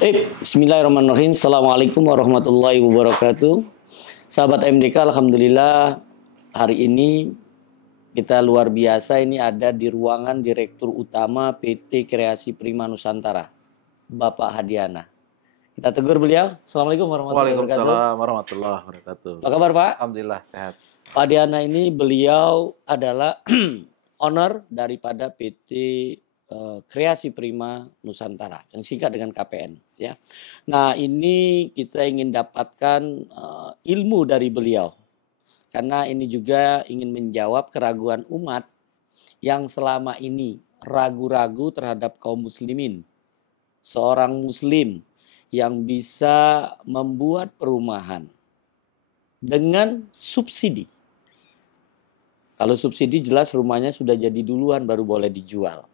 Bismillahirrahmanirrahim. Assalamualaikum warahmatullahi wabarakatuh. Sahabat MDK, alhamdulillah hari ini kita luar biasa ini ada di ruangan Direktur Utama PT Kreasi Prima Nusantara, Bapak Hadiana. Kita tegur beliau. Assalamualaikum warahmatullahi wabarakatuh. Waalaikumsalam warahmatullahi wabarakatuh. Apa kabar Pak? Alhamdulillah sehat. Pak Hadiana ini beliau adalah owner daripada PT Kreasi Prima Nusantara yang singkat dengan KPN ya. Nah, ini kita ingin dapatkan ilmu dari beliau. Karena ini juga ingin menjawab keraguan umat yang selama ini ragu-ragu terhadap kaum muslimin. Seorang muslim yang bisa membuat perumahan dengan subsidi. Kalau subsidi jelas rumahnya sudah jadi duluan baru boleh dijual.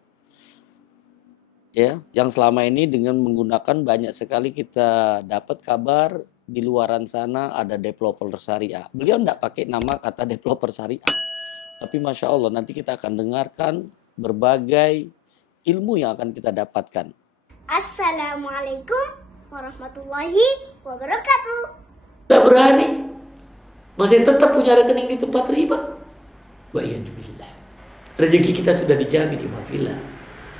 Ya, yang selama ini dengan menggunakan banyak sekali kita dapat kabar di luaran sana ada developer syariah. Beliau tidak pakai nama kata developer syariah. Tapi Masya Allah nanti kita akan dengarkan berbagai ilmu yang akan kita dapatkan. Assalamualaikum warahmatullahi wabarakatuh. Tidak berani. Masih tetap punya rekening di tempat riba. Wa iyyazubillah. Rezeki kita sudah dijamin ihwafillah.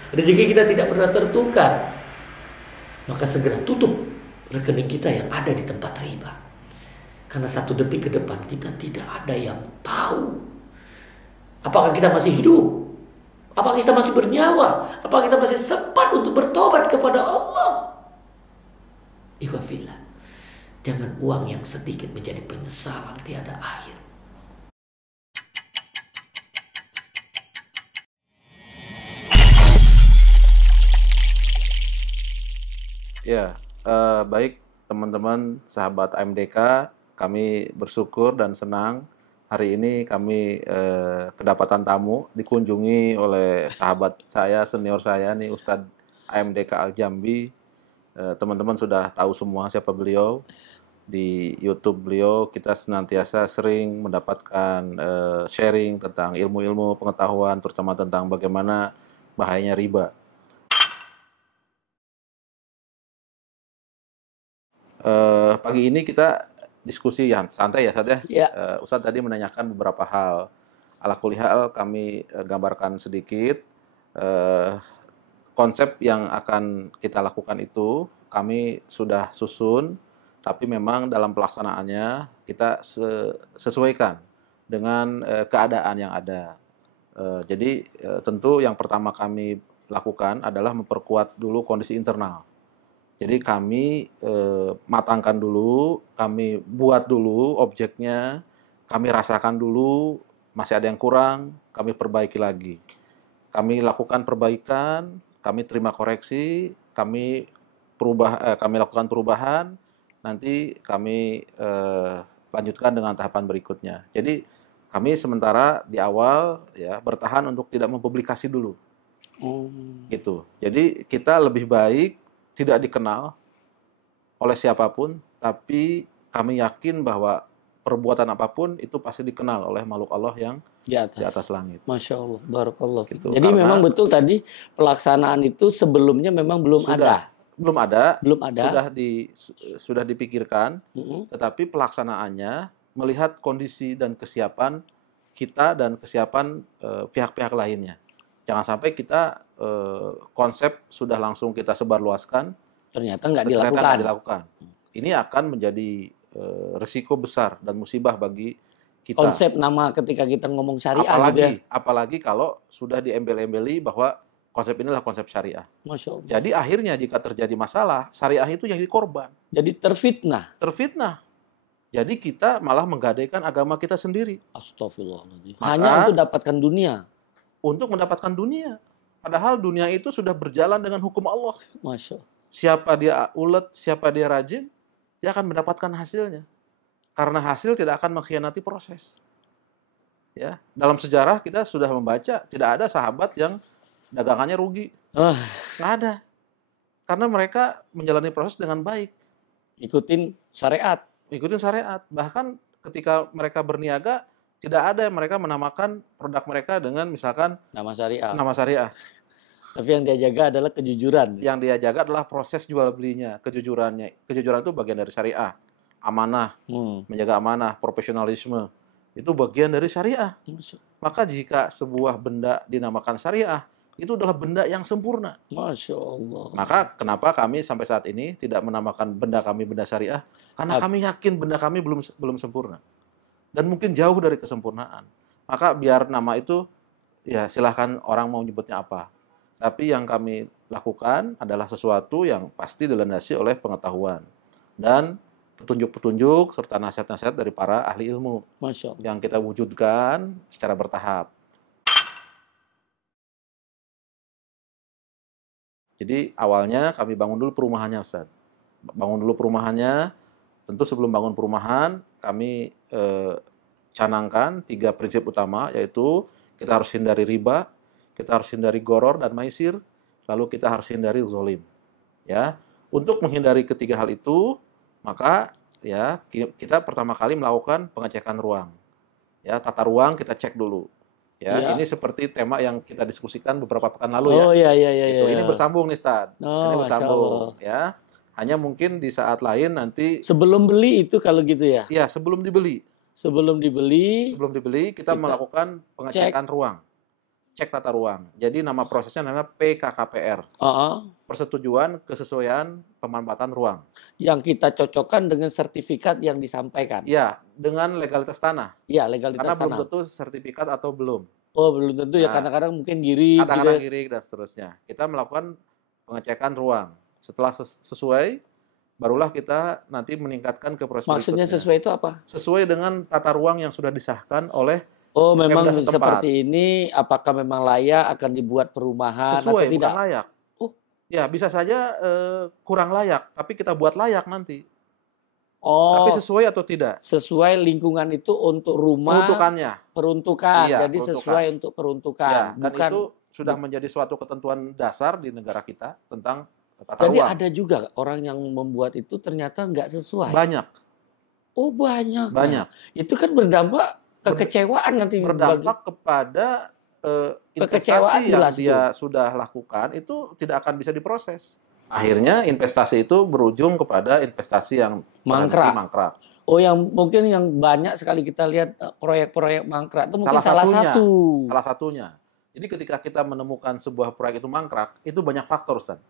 Rezeki kita tidak pernah tertukar. Maka segera tutup rekening kita yang ada di tempat riba. Karena 1 detik ke depan kita tidak ada yang tahu. Apakah kita masih hidup? Apakah kita masih bernyawa? Apakah kita masih sempat untuk bertobat kepada Allah? Ikhwafillah. Jangan uang yang sedikit menjadi penyesalan tiada akhir. Ya, baik teman-teman sahabat AMDK, kami bersyukur dan senang hari ini kami kedapatan tamu dikunjungi oleh sahabat saya, senior saya nih Ustadz AMDK Al-Jambi. Teman-teman sudah tahu semua siapa beliau. Di YouTube beliau kita senantiasa sering mendapatkan sharing tentang ilmu-ilmu pengetahuan, terutama tentang bagaimana bahayanya riba. Pagi ini kita diskusi yang santai ya, Ustadz ya. Ustadz tadi menanyakan beberapa hal. Ala kulli hal kami gambarkan sedikit. Konsep yang akan kita lakukan itu kami sudah susun, tapi memang dalam pelaksanaannya kita sesuaikan dengan keadaan yang ada. Jadi tentu yang pertama kami lakukan adalah memperkuat dulu kondisi internal. Jadi kami matangkan dulu, kami buat dulu objeknya, kami rasakan dulu, masih ada yang kurang, kami perbaiki lagi. Kami lakukan perbaikan, kami terima koreksi, kami lakukan perubahan, nanti kami lanjutkan dengan tahapan berikutnya. Jadi kami sementara di awal ya bertahan untuk tidak mempublikasi dulu. Gitu. Jadi kita lebih baik tidak dikenal oleh siapapun, tapi kami yakin bahwa perbuatan apapun itu pasti dikenal oleh makhluk Allah yang di atas langit. Masya Allah, barakallah. Gitu. Jadi memang betul tadi pelaksanaan itu sebelumnya memang belum ada. Belum ada. Sudah dipikirkan, tetapi pelaksanaannya melihat kondisi dan kesiapan kita dan kesiapan pihak-pihak lainnya. Jangan sampai kita konsep sudah langsung kita sebarluaskan, ternyata nggak dilakukan. Ini akan menjadi risiko besar dan musibah bagi kita. Konsep nama ketika kita ngomong syariah. Apalagi kalau sudah diembel-embeli bahwa konsep inilah konsep syariah. Masya Allah. Jadi akhirnya jika terjadi masalah, syariah itu yang dikorban. Jadi terfitnah. Jadi kita malah menggadaikan agama kita sendiri. Astagfirullahaladzim. Hanya untuk dapatkan dunia. Untuk mendapatkan dunia. Padahal dunia itu sudah berjalan dengan hukum Allah. Masya Allah. Siapa dia ulet, siapa dia rajin, dia akan mendapatkan hasilnya. Karena hasil tidak akan mengkhianati proses. Ya, dalam sejarah kita sudah membaca tidak ada sahabat yang dagangannya rugi. Nggak ada. Karena mereka menjalani proses dengan baik. Ikutin syariat. Bahkan ketika mereka berniaga, tidak ada yang mereka menamakan produk mereka dengan misalkan nama syariah. Tapi yang dia jaga adalah kejujuran. Yang dia jaga adalah proses jual belinya, kejujurannya. Kejujuran itu bagian dari syariah. Amanah, menjaga amanah, profesionalisme. Itu bagian dari syariah. Maka jika sebuah benda dinamakan syariah, itu adalah benda yang sempurna. Masya Allah. Maka kenapa kami sampai saat ini tidak menamakan benda kami benda syariah? Karena kami yakin benda kami belum sempurna. Dan mungkin jauh dari kesempurnaan. Maka biar nama itu, ya silahkan orang mau nyebutnya apa. Tapi yang kami lakukan adalah sesuatu yang pasti dilandasi oleh pengetahuan. Dan petunjuk-petunjuk serta nasihat-nasihat dari para ahli ilmu. Masya Allah. Yang kita wujudkan secara bertahap. Jadi awalnya kami bangun dulu perumahannya, Ustaz. Bangun dulu perumahannya. Tentu sebelum bangun perumahan, kami canangkan 3 prinsip utama, yaitu kita harus hindari riba, kita harus hindari goror dan maisir, lalu kita harus hindari zolim. Ya, untuk menghindari ketiga hal itu, maka ya kita pertama kali melakukan pengecekan ruang. Ya, tata ruang kita cek dulu. Ya, ini seperti tema yang kita diskusikan beberapa pekan lalu ya. Oh iya. Ini bersambung nih, Ustaz. Ini bersambung ya. Hanya mungkin di saat lain nanti sebelum beli itu kalau gitu ya. Iya, sebelum dibeli. Sebelum dibeli kita melakukan pengecekan ruang. Cek tata ruang. Jadi nama prosesnya namanya PKKPR. Persetujuan kesesuaian pemanfaatan ruang. Yang kita cocokkan dengan sertifikat yang disampaikan. Iya, dengan legalitas tanah. Iya, legalitas tanah. Karena belum tentu sertifikat atau belum. Oh, belum tentu ya. Kadang-kadang mungkin girig. Kadang-kadang girig dan seterusnya. Kita melakukan pengecekan ruang. Setelah sesuai, barulah kita nanti meningkatkan ke proses maksudnya berikutnya. Sesuai itu apa? Sesuai dengan tata ruang yang sudah disahkan oleh memang seperti ini, apakah memang layak akan dibuat perumahan sesuai, atau tidak? Bukan layak. Ya, bisa saja kurang layak, tapi kita buat layak nanti. Tapi sesuai atau tidak? Sesuai lingkungan itu untuk rumah. Peruntukan. Iya, jadi sesuai untuk peruntukan. Ya, dan itu sudah menjadi suatu ketentuan dasar di negara kita tentang tata ruang. Jadi ada juga orang yang membuat itu ternyata nggak sesuai. Banyak. Oh, banyak. Banyak. Itu kan berdampak kekecewaan nanti. Berdampak kepada investasi yang dia sudah lakukan itu tidak akan bisa diproses. Akhirnya investasi itu berujung kepada investasi yang mangkrak. Oh, yang mungkin yang banyak sekali kita lihat proyek-proyek mangkrak itu mungkin salah satunya. Jadi ketika kita menemukan sebuah proyek itu mangkrak, itu banyak faktor, Ustaz.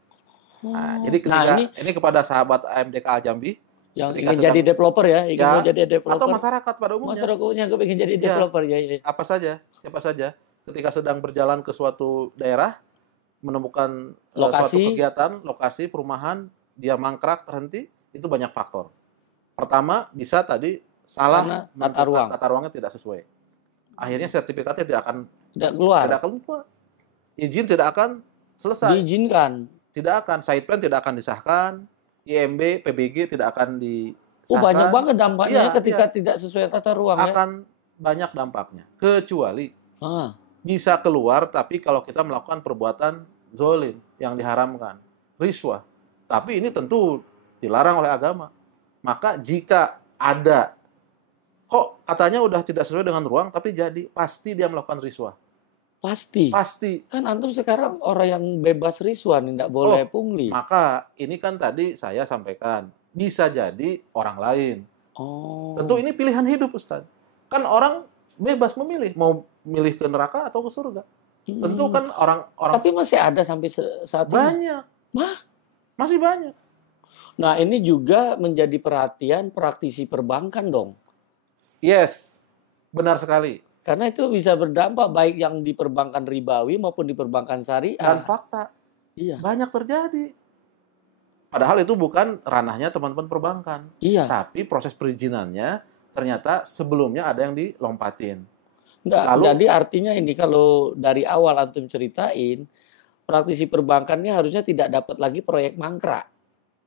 Nah, jadi ketika ini kepada sahabat AMDK Al-Jambi yang ingin jadi developer ya, mau jadi developer. Atau masyarakat pada umumnya. Masyarakatnya ingin jadi developer ya. Apa saja, siapa saja. Ketika sedang berjalan ke suatu daerah, menemukan suatu kegiatan, lokasi, perumahan, dia mangkrak, terhenti, itu banyak faktor. Pertama, bisa tadi salah tata ruangnya tidak sesuai. Akhirnya sertifikatnya tidak keluar. Izin tidak akan selesai. Diizinkan. Tidak akan. Site plan tidak akan disahkan. IMB, PBG tidak akan disahkan. Banyak banget dampaknya ketika tidak sesuai tata ruang. Akan banyak dampaknya. Kecuali bisa keluar, tapi kalau kita melakukan perbuatan zolim yang diharamkan, riswah. Tapi ini tentu dilarang oleh agama. Maka jika ada, kok katanya udah tidak sesuai dengan ruang, tapi jadi, pasti dia melakukan riswah. Pasti. Kan antum sekarang orang yang bebas riswah, tidak boleh pungli. Maka ini kan tadi saya sampaikan, bisa jadi orang lain. Tentu ini pilihan hidup, Ustaz. Kan orang bebas memilih, mau milih ke neraka atau ke surga. Tentu kan orang. Tapi masih ada sampai saat ini. Banyak. Masih banyak. Nah, ini juga menjadi perhatian praktisi perbankan dong. Yes, benar sekali. Karena itu bisa berdampak baik yang di perbankan ribawi maupun di perbankan syariah. Dan fakta. Iya. Banyak terjadi. Padahal itu bukan ranahnya teman-teman perbankan. Iya. Tapi proses perizinannya ternyata sebelumnya ada yang dilompatin. Jadi artinya ini kalau dari awal antum ceritain, praktisi perbankannya harusnya tidak dapat lagi proyek mangkrak.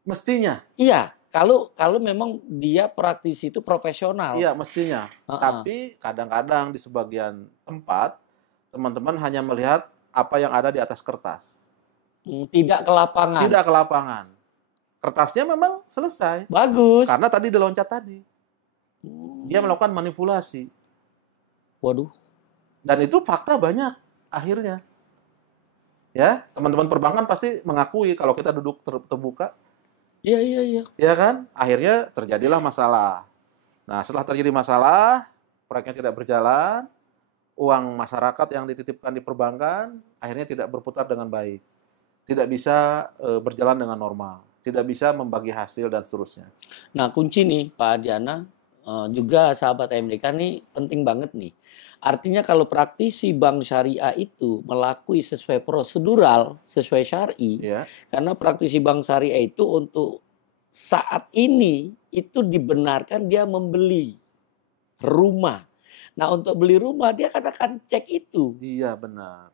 Mestinya. Iya, kalau memang dia praktisi itu profesional. Iya, mestinya. Tapi kadang-kadang di sebagian tempat teman-teman hanya melihat apa yang ada di atas kertas. Tidak ke lapangan. Tidak ke lapangan. Kertasnya memang selesai. Bagus. Karena tadi diloncat tadi. Dia melakukan manipulasi. Waduh. Dan itu fakta banyak akhirnya. Ya, teman-teman perbankan pasti mengakui kalau kita duduk terbuka, Iya, iya, iya. ya kan? Akhirnya terjadilah masalah. Nah, setelah terjadi masalah, proyeknya tidak berjalan, uang masyarakat yang dititipkan di perbankan akhirnya tidak berputar dengan baik, tidak bisa berjalan dengan normal, tidak bisa membagi hasil dan seterusnya. Nah, kunci nih Pak Adiana, juga sahabat MDK nih penting banget nih. Artinya kalau praktisi bank syariah itu melakui sesuai prosedural, sesuai syar'i, Ya, karena praktisi bank syariah itu untuk saat ini itu dibenarkan dia membeli rumah. Nah, untuk beli rumah dia akan cek itu. iya benar.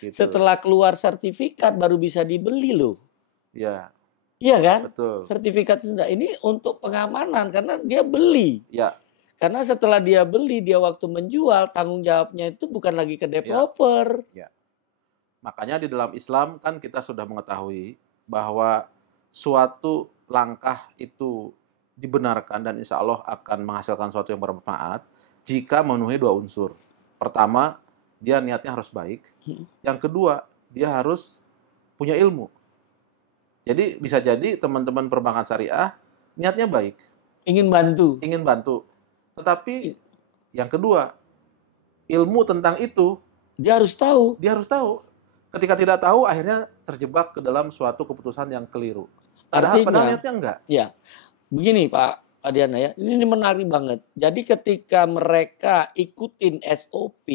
Gitu. Setelah keluar sertifikat baru bisa dibeli loh. Ya, Iya kan? betul. Sertifikat sudah ini untuk pengamanan karena dia beli. Ya, Karena setelah dia beli, dia waktu menjual, tanggung jawabnya itu bukan lagi ke developer. makanya di dalam Islam kan kita sudah mengetahui bahwa suatu langkah itu dibenarkan dan insya Allah akan menghasilkan sesuatu yang bermanfaat jika memenuhi dua unsur. Pertama, dia niatnya harus baik. Yang kedua, dia harus punya ilmu. Jadi bisa jadi teman-teman perbankan syariah niatnya baik, Ingin bantu. ingin bantu. Tetapi yang kedua, ilmu tentang itu Dia harus tahu. dia harus tahu. Ketika tidak tahu, akhirnya terjebak ke dalam suatu keputusan yang keliru. Padahal Artinya, niatnya enggak. ya, begini Pak Adiana ya, ini menarik banget. Jadi ketika mereka ikutin SOP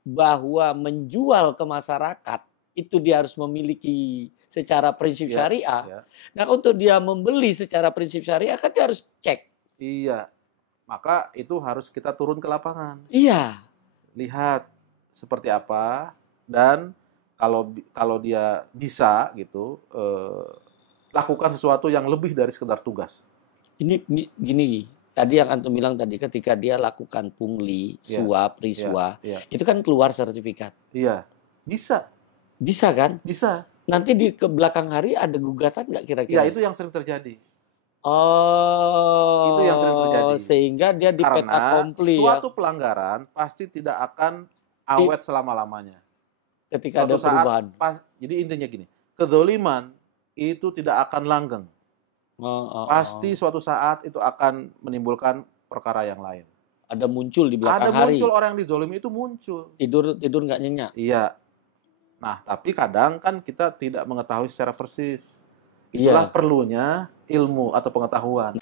bahwa menjual ke masyarakat, itu dia harus memiliki secara prinsip Ya, syariah. ya. Nah, untuk dia membeli secara prinsip syariah kan dia harus cek. Iya. Maka itu harus kita turun ke lapangan. Iya. Lihat seperti apa dan kalau dia bisa gitu lakukan sesuatu yang lebih dari sekedar tugas. Ini gini, tadi yang antum bilang tadi ketika dia lakukan pungli, Ya, suap, riswa, ya. itu kan keluar sertifikat. Iya, bisa, Bisa kan? bisa. Nanti di ke belakang hari ada gugatan nggak Ya, kira-kira? itu yang sering terjadi. Oh, Itu yang sering terjadi. sehingga dia di peta Karena kompli ya, suatu pelanggaran pasti tidak akan awet selama-lamanya. ketika ada Suatu saat, perubahan. jadi intinya gini, kedzoliman itu tidak akan langgeng. Pasti suatu saat itu akan menimbulkan perkara yang lain. Ada muncul di Ada belakang hari. muncul orang yang dizolimi itu muncul. Tidur nggak nyenyak. Iya. Nah, tapi kadang kan kita tidak mengetahui secara persis. Itulah Iya. perlunya ilmu atau pengetahuan.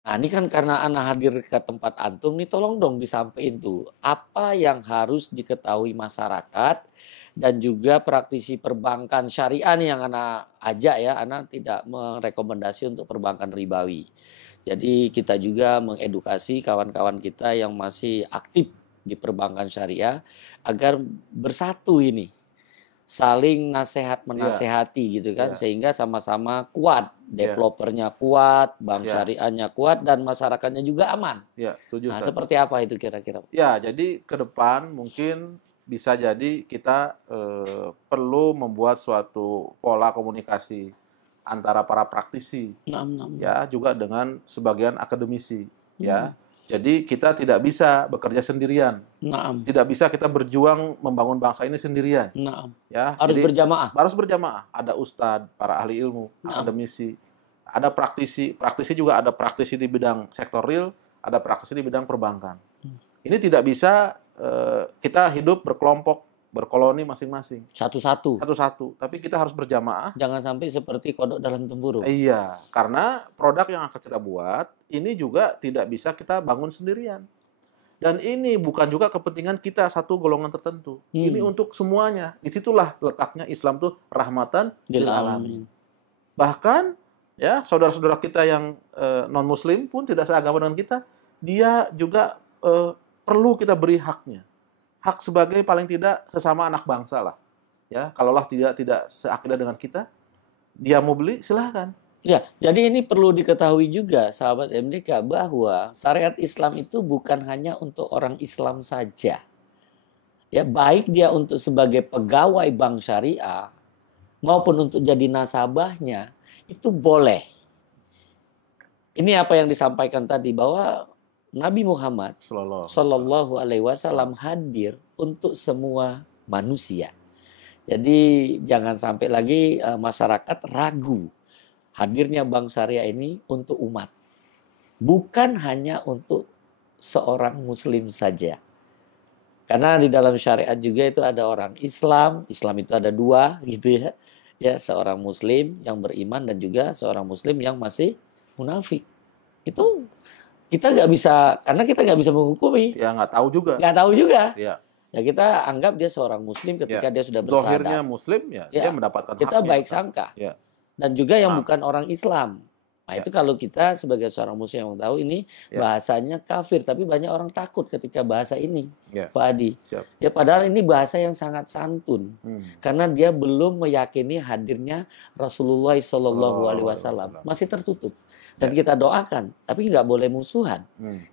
Nah, ini kan karena anak hadir ke tempat antum nih, tolong dong disampaikan tuh apa yang harus diketahui masyarakat dan juga praktisi perbankan syariah nih yang anak ajak ya, anak tidak merekomendasi untuk perbankan ribawi. Jadi kita juga mengedukasi kawan-kawan kita yang masih aktif di perbankan syariah agar bersatu ini. Saling menasehati gitu kan, Iya. sehingga sama-sama kuat, Iya. developernya kuat, bank Iya. syariahnya kuat, dan masyarakatnya juga aman. Ya, setuju. Nah, Ustaz. seperti apa itu kira-kira? Ya, jadi ke depan mungkin bisa jadi kita perlu membuat suatu pola komunikasi antara para praktisi, ya, juga dengan sebagian akademisi, ya. Jadi kita tidak bisa bekerja sendirian. Tidak bisa kita berjuang membangun bangsa ini sendirian. Ya, Harus jadi berjamaah. harus berjamaah. Ada ustadz, para ahli ilmu, akademisi, ada praktisi. Praktisi juga ada praktisi di bidang sektor real, ada praktisi di bidang perbankan. Ini tidak bisa kita hidup berkelompok, berkoloni masing-masing. Satu-satu. Tapi kita harus berjamaah. Jangan sampai seperti kodok dalam tempurung. Iya, karena produk yang akan kita buat ini juga tidak bisa kita bangun sendirian. Dan ini bukan juga kepentingan kita satu golongan tertentu. Ini untuk semuanya. Disitulah letaknya Islam tuh rahmatan lil alamin. Bahkan ya saudara-saudara kita yang non-muslim pun tidak seagama dengan kita, dia juga perlu kita beri haknya. Hak sebagai paling tidak sesama anak bangsa lah. Ya, kalaulah tidak seakidah dengan kita, dia mau beli silahkan. Ya, jadi ini perlu diketahui juga sahabat MDK bahwa syariat Islam itu bukan hanya untuk orang Islam saja. Ya, baik dia untuk sebagai pegawai bank syariah maupun untuk jadi nasabahnya itu boleh. Ini apa yang disampaikan tadi bahwa Nabi Muhammad Sallallahu. Shallallahu Alaihi Wasallam hadir untuk semua manusia. Jadi jangan sampai lagi masyarakat ragu hadirnya Bank Syariah ini untuk umat. Bukan hanya untuk seorang muslim saja. Karena di dalam syariat juga itu ada orang Islam. Islam itu ada dua gitu ya. Ya, seorang muslim yang beriman dan juga seorang muslim yang masih munafik. Itu kita nggak bisa, karena kita nggak bisa menghukumi. Ya nggak tahu juga. Nggak tahu juga. Ya. Ya kita anggap dia seorang muslim ketika dia sudah Zahirnya bersahadat. muslim ya, Ya, dia mendapatkan kita haknya. baik sangka. Ya. Dan juga yang Nah. bukan orang Islam. Nah, Ya. itu kalau kita sebagai seorang muslim yang tahu ini Ya. bahasanya kafir, tapi banyak orang takut ketika bahasa ini, Ya. Pak Adi. Siap. Ya padahal ini bahasa yang sangat santun. Karena dia belum meyakini hadirnya Rasulullah Shallallahu Alaihi Wasallam, masih tertutup. Dan kita doakan, tapi nggak boleh musuhan.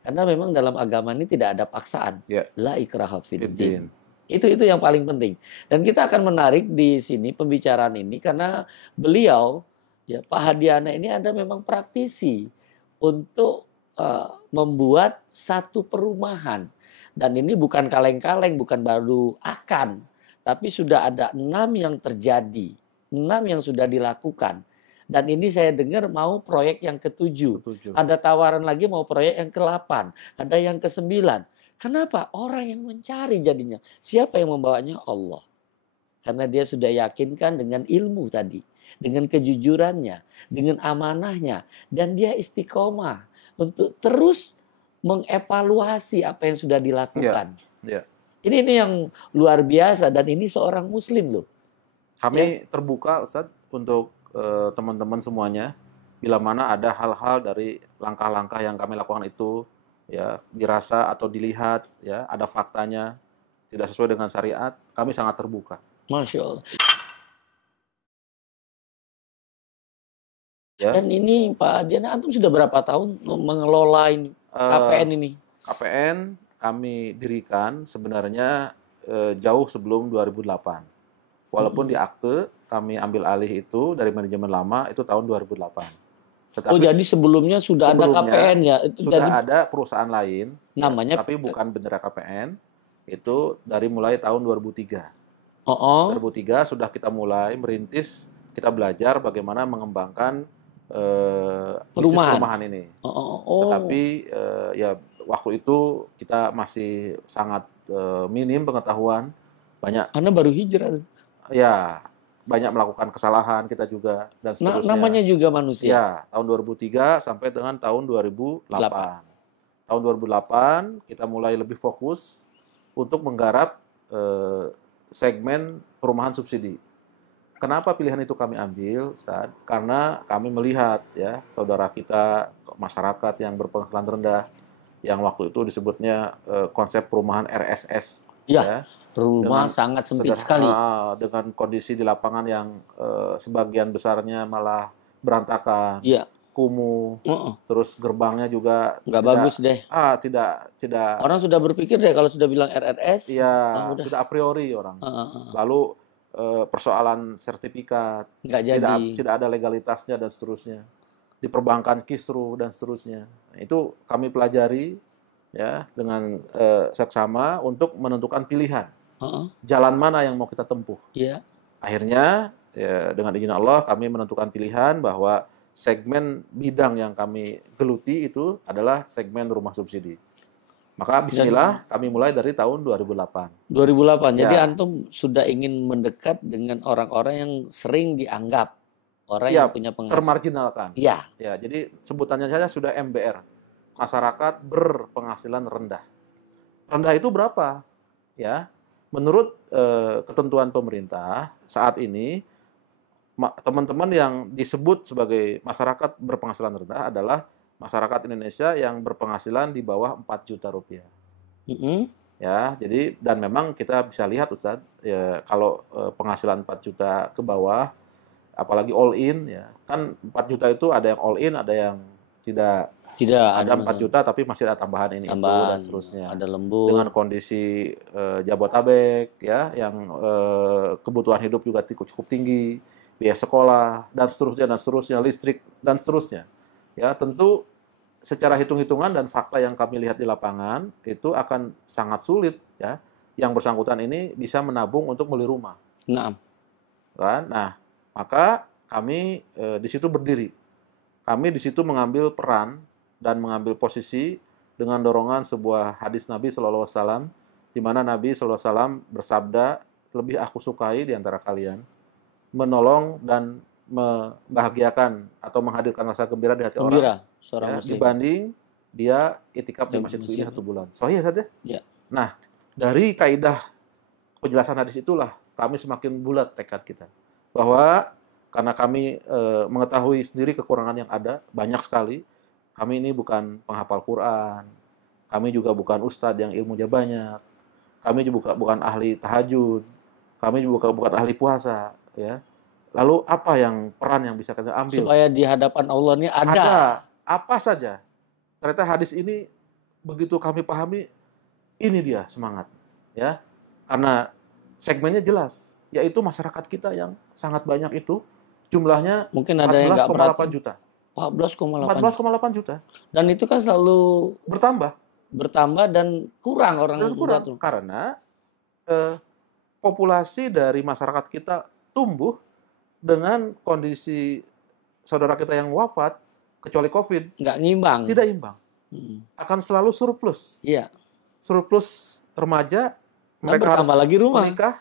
Karena memang dalam agama ini tidak ada paksaan. Ya. La ikraha fid din. Fiddin. Itu yang paling penting. Dan kita akan menarik di sini pembicaraan ini karena beliau, ya Pak Hadiana ini ada memang praktisi untuk membuat satu perumahan. Dan ini bukan kaleng-kaleng, bukan baru akan, tapi sudah ada 6 yang terjadi, 6 yang sudah dilakukan. Dan ini saya dengar mau proyek yang ke-7. Ada tawaran lagi mau proyek yang ke-8. Ada yang ke-9. Kenapa? Orang yang mencari jadinya. Siapa yang membawanya? Allah. Karena dia sudah yakinkan dengan ilmu tadi. Dengan kejujurannya. Dengan amanahnya. Dan dia istiqomah. Untuk terus mengevaluasi apa yang sudah dilakukan. Ya. Ini yang luar biasa. Dan ini seorang muslim loh. Kami terbuka Ustadz untuk teman-teman semuanya, bila mana ada hal-hal dari langkah-langkah yang kami lakukan itu ya dirasa atau dilihat ya ada faktanya tidak sesuai dengan syariat, kami sangat terbuka. Masya Allah. Ya. Dan ini Pak Diana, antum sudah berapa tahun mengelola ini, KPN ini? KPN kami dirikan sebenarnya jauh sebelum 2008. Walaupun di akte kami ambil alih itu dari manajemen lama itu tahun 2008. Tetapi jadi sebelumnya sudah ada KPN ya? Itu sudah jadi, ada perusahaan lain, namanya, ya, tapi bukan bendera KPN. Itu dari mulai tahun 2003. 2003 sudah kita mulai merintis, kita belajar bagaimana mengembangkan bisnis perumahan ini. Tetapi ya waktu itu kita masih sangat minim pengetahuan, banyak. Karena baru hijrah. Ya, banyak melakukan kesalahan kita juga dan seterusnya. Namanya juga manusia. Ya, tahun 2003 sampai dengan tahun 2008. Tahun 2008 kita mulai lebih fokus untuk menggarap segmen perumahan subsidi. Kenapa pilihan itu kami ambil, Ustaz? Karena kami melihat ya saudara kita masyarakat yang berpenghasilan rendah yang waktu itu disebutnya konsep perumahan RSS. Ya, rumah sangat sempit sekali. Dengan kondisi di lapangan yang sebagian besarnya malah berantakan, kumuh, terus gerbangnya juga nggak bagus deh. Tidak. Orang sudah berpikir deh kalau sudah bilang RRS. Iya, sudah a priori orang. Lalu persoalan sertifikat, tidak ada legalitasnya dan seterusnya. Di perbankan kisru dan seterusnya. Nah, itu kami pelajari. Ya, dengan seksama untuk menentukan pilihan jalan mana yang mau kita tempuh. Akhirnya ya, dengan izin Allah kami menentukan pilihan bahwa segmen bidang yang kami geluti itu adalah segmen rumah subsidi. Maka bismillah kami mulai dari tahun 2008. 2008. Jadi antum sudah ingin mendekat dengan orang-orang yang sering dianggap orang yang punya penghasilan termarginalkan. Ya, jadi sebutannya saja sudah MBR. Masyarakat berpenghasilan rendah. Rendah itu berapa? Ya, menurut ketentuan pemerintah saat ini teman-teman yang disebut sebagai masyarakat berpenghasilan rendah adalah masyarakat Indonesia yang berpenghasilan di bawah 4 juta rupiah. Ya, jadi dan memang kita bisa lihat Ustaz, ya, kalau penghasilan 4 juta ke bawah, apalagi all in ya, kan 4 juta itu ada yang all in, ada yang tidak ada 4 juta tapi masih ada tambahan ini itu dan seterusnya. Ada lembur. Dengan kondisi Jabotabek ya yang kebutuhan hidup juga cukup tinggi, biaya sekolah dan seterusnya, listrik dan seterusnya. Ya, tentu secara hitung-hitungan dan fakta yang kami lihat di lapangan itu akan sangat sulit ya yang bersangkutan ini bisa menabung untuk beli rumah. Nah, Kan? Nah, maka kami di situ berdiri. Kami di situ mengambil peran dan mengambil posisi dengan dorongan sebuah hadis Nabi Shallallahu Alaihi Wasallam, di mana Nabi Shallallahu Alaihi Wasallam bersabda, lebih aku sukai di antara kalian menolong dan membahagiakan atau menghadirkan rasa gembira di hati orang gembira seorang ya, muslim. dibanding dia itikaf di Di masjidku masjid. ini 1 bulan. Sahih saja. Ya. Nah, dari kaidah penjelasan hadis itulah kami semakin bulat tekad kita bahwa karena kami mengetahui sendiri kekurangan yang ada banyak sekali. Kami ini bukan penghafal Quran, kami juga bukan ustadz yang ilmunya banyak, kami juga bukan ahli tahajud, kami juga bukan ahli puasa, ya. Lalu apa yang peran yang bisa kita ambil? Supaya di hadapan Allah ini ada. Ada apa saja. Ternyata hadis ini begitu kami pahami, ini dia semangat, ya. Karena segmennya jelas, yaitu masyarakat kita yang sangat banyak itu jumlahnya Mungkin ada yang nggak 14,8 juta. 14,8. 14,8 juta. Dan itu kan selalu Bertambah dan kurang orang dan muda kurang tuh. karena populasi dari masyarakat kita tumbuh dengan kondisi saudara kita yang wafat kecuali COVID Nggak ngimbang. tidak imbang, akan selalu surplus Iya. remaja, Dan mereka harus bertambah lagi rumah. menikah,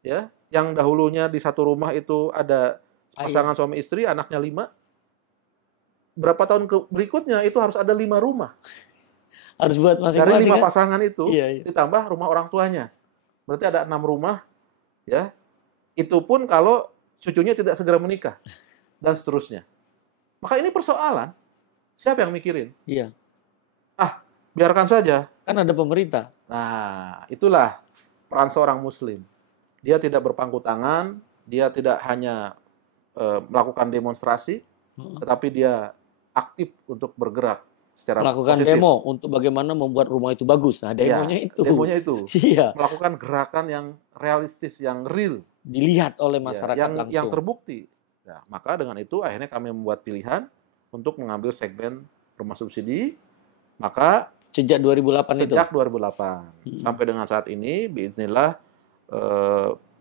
ya, yang dahulunya di satu rumah itu ada pasangan suami istri, anaknya 5, berapa tahun berikutnya itu harus ada 5 rumah Harus buat dari masing-masing 5 kan? pasangan itu, Iya. ditambah rumah orang tuanya, berarti ada 6 rumah, ya. Itu pun kalau cucunya tidak segera menikah dan seterusnya. Maka ini persoalan. Siapa yang mikirin? Iya. Biarkan saja. Kan ada pemerintah. Nah, itulah peran seorang muslim. Dia tidak berpangku tangan, dia tidak hanya melakukan demonstrasi, tetapi dia aktif untuk bergerak secara Melakukan positif. demo untuk bagaimana membuat rumah itu bagus. Nah, demonya Iya, itu. Demonya itu. Iya. Melakukan gerakan yang realistis, yang real, Dilihat oleh ya, masyarakat yang langsung. terbukti. Nah, maka dengan itu akhirnya kami membuat pilihan untuk mengambil segmen rumah subsidi. Maka Sejak 2008 itu. sejak 2008 sampai dengan saat ini, biiznillah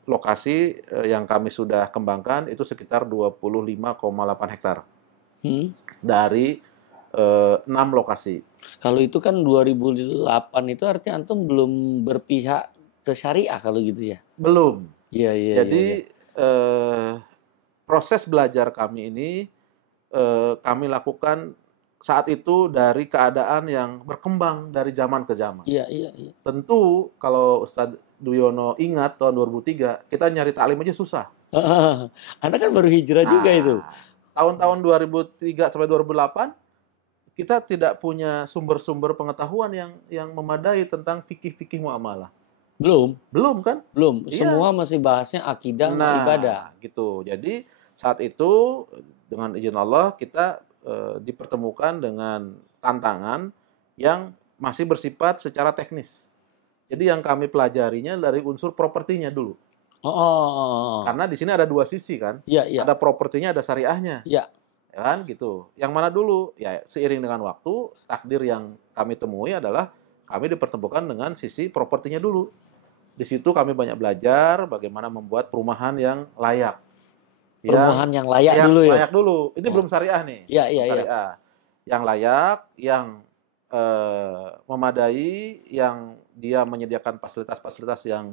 lokasi yang kami sudah kembangkan itu sekitar 25,8 hektar Hmm. dari 6 lokasi. Kalau itu kan 2008 itu artinya antum belum berpihak ke syariah kalau gitu ya. Belum. Iya, iya. Jadi iya. proses belajar kami ini kami lakukan saat itu dari keadaan yang berkembang dari zaman ke zaman. Iya, iya, iya. Tentu kalau Ustadz Duyono ingat tahun 2003 kita nyari taklim aja susah. Anda kan baru hijrah juga itu. Tahun-tahun 2003 sampai 2008 kita tidak punya sumber-sumber pengetahuan yang memadai tentang fikih-fikih muamalah. Belum kan? Belum. Iya. Semua masih bahasnya akidah sama ibadah. Gitu. Jadi saat itu dengan izin Allah kita dipertemukan dengan tantangan yang masih bersifat secara teknis. Jadi yang kami pelajarinya dari unsur propertinya dulu. Oh. Karena di sini ada 2 sisi kan. Iya, iya. Ada propertinya, ada syariahnya. Iya. Ya kan gitu. Yang mana dulu? Ya seiring dengan waktu, takdir yang kami temui adalah kami dipertemukan dengan sisi propertinya dulu. Di situ kami banyak belajar bagaimana membuat perumahan yang layak. Perumahan yang layak dulu ya. Layak dulu. Ini belum syariah nih. Iya, iya, iya. Syariah. Yang layak, yang memadai, yang dia menyediakan fasilitas-fasilitas yang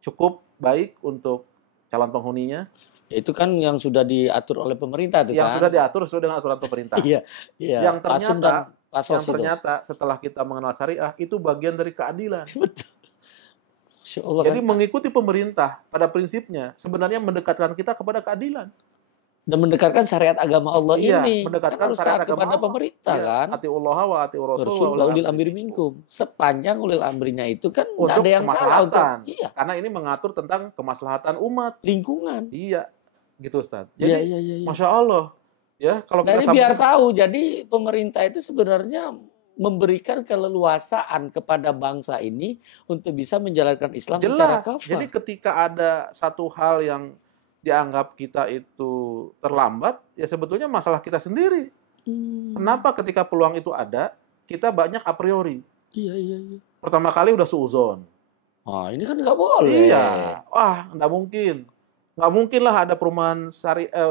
cukup baik untuk calon penghuninya. Itu kan yang sudah diatur oleh pemerintah itu Yang kan. sudah diatur sesuai dengan aturan pemerintah. Iya, iya. Yang Pasum ternyata, dan Pasos yang itu. ternyata setelah kita mengenal syariah itu bagian dari keadilan. Betul. Masya Allah, Jadi kan. mengikuti pemerintah pada prinsipnya sebenarnya mendekatkan kita kepada keadilan. Dan mendekatkan syariat agama Allah Iya, ini. mendekatkan Kan harus syariat taat agama kepada Allah. pemerintah Iya, kan. atiullah wa atiur rasul Rasul wa ulil ulil amri amri minkum. Sepanjang ulil amrinya itu kan nggak Untuk ada yang salah untuk kemaslahatan. iya, Karena ini mengatur tentang kemaslahatan umat. lingkungan. Iya, gitu Ustaz. Iya, Jadi, iya, iya. Iya. Masya Allah, ya kalau Jadi kita biar sambungkan, tahu, jadi pemerintah itu sebenarnya memberikan keleluasaan kepada bangsa ini untuk bisa menjalankan Islam secara jelas. kafah. Jadi ketika ada satu hal yang dianggap kita itu terlambat, ya sebetulnya masalah kita sendiri. Kenapa ketika peluang itu ada, kita banyak a priori. Iya. Pertama kali udah suuzon. Wah, ini kan nggak boleh. Iya. Wah, nggak mungkin. Nggak mungkin lah ada perumahan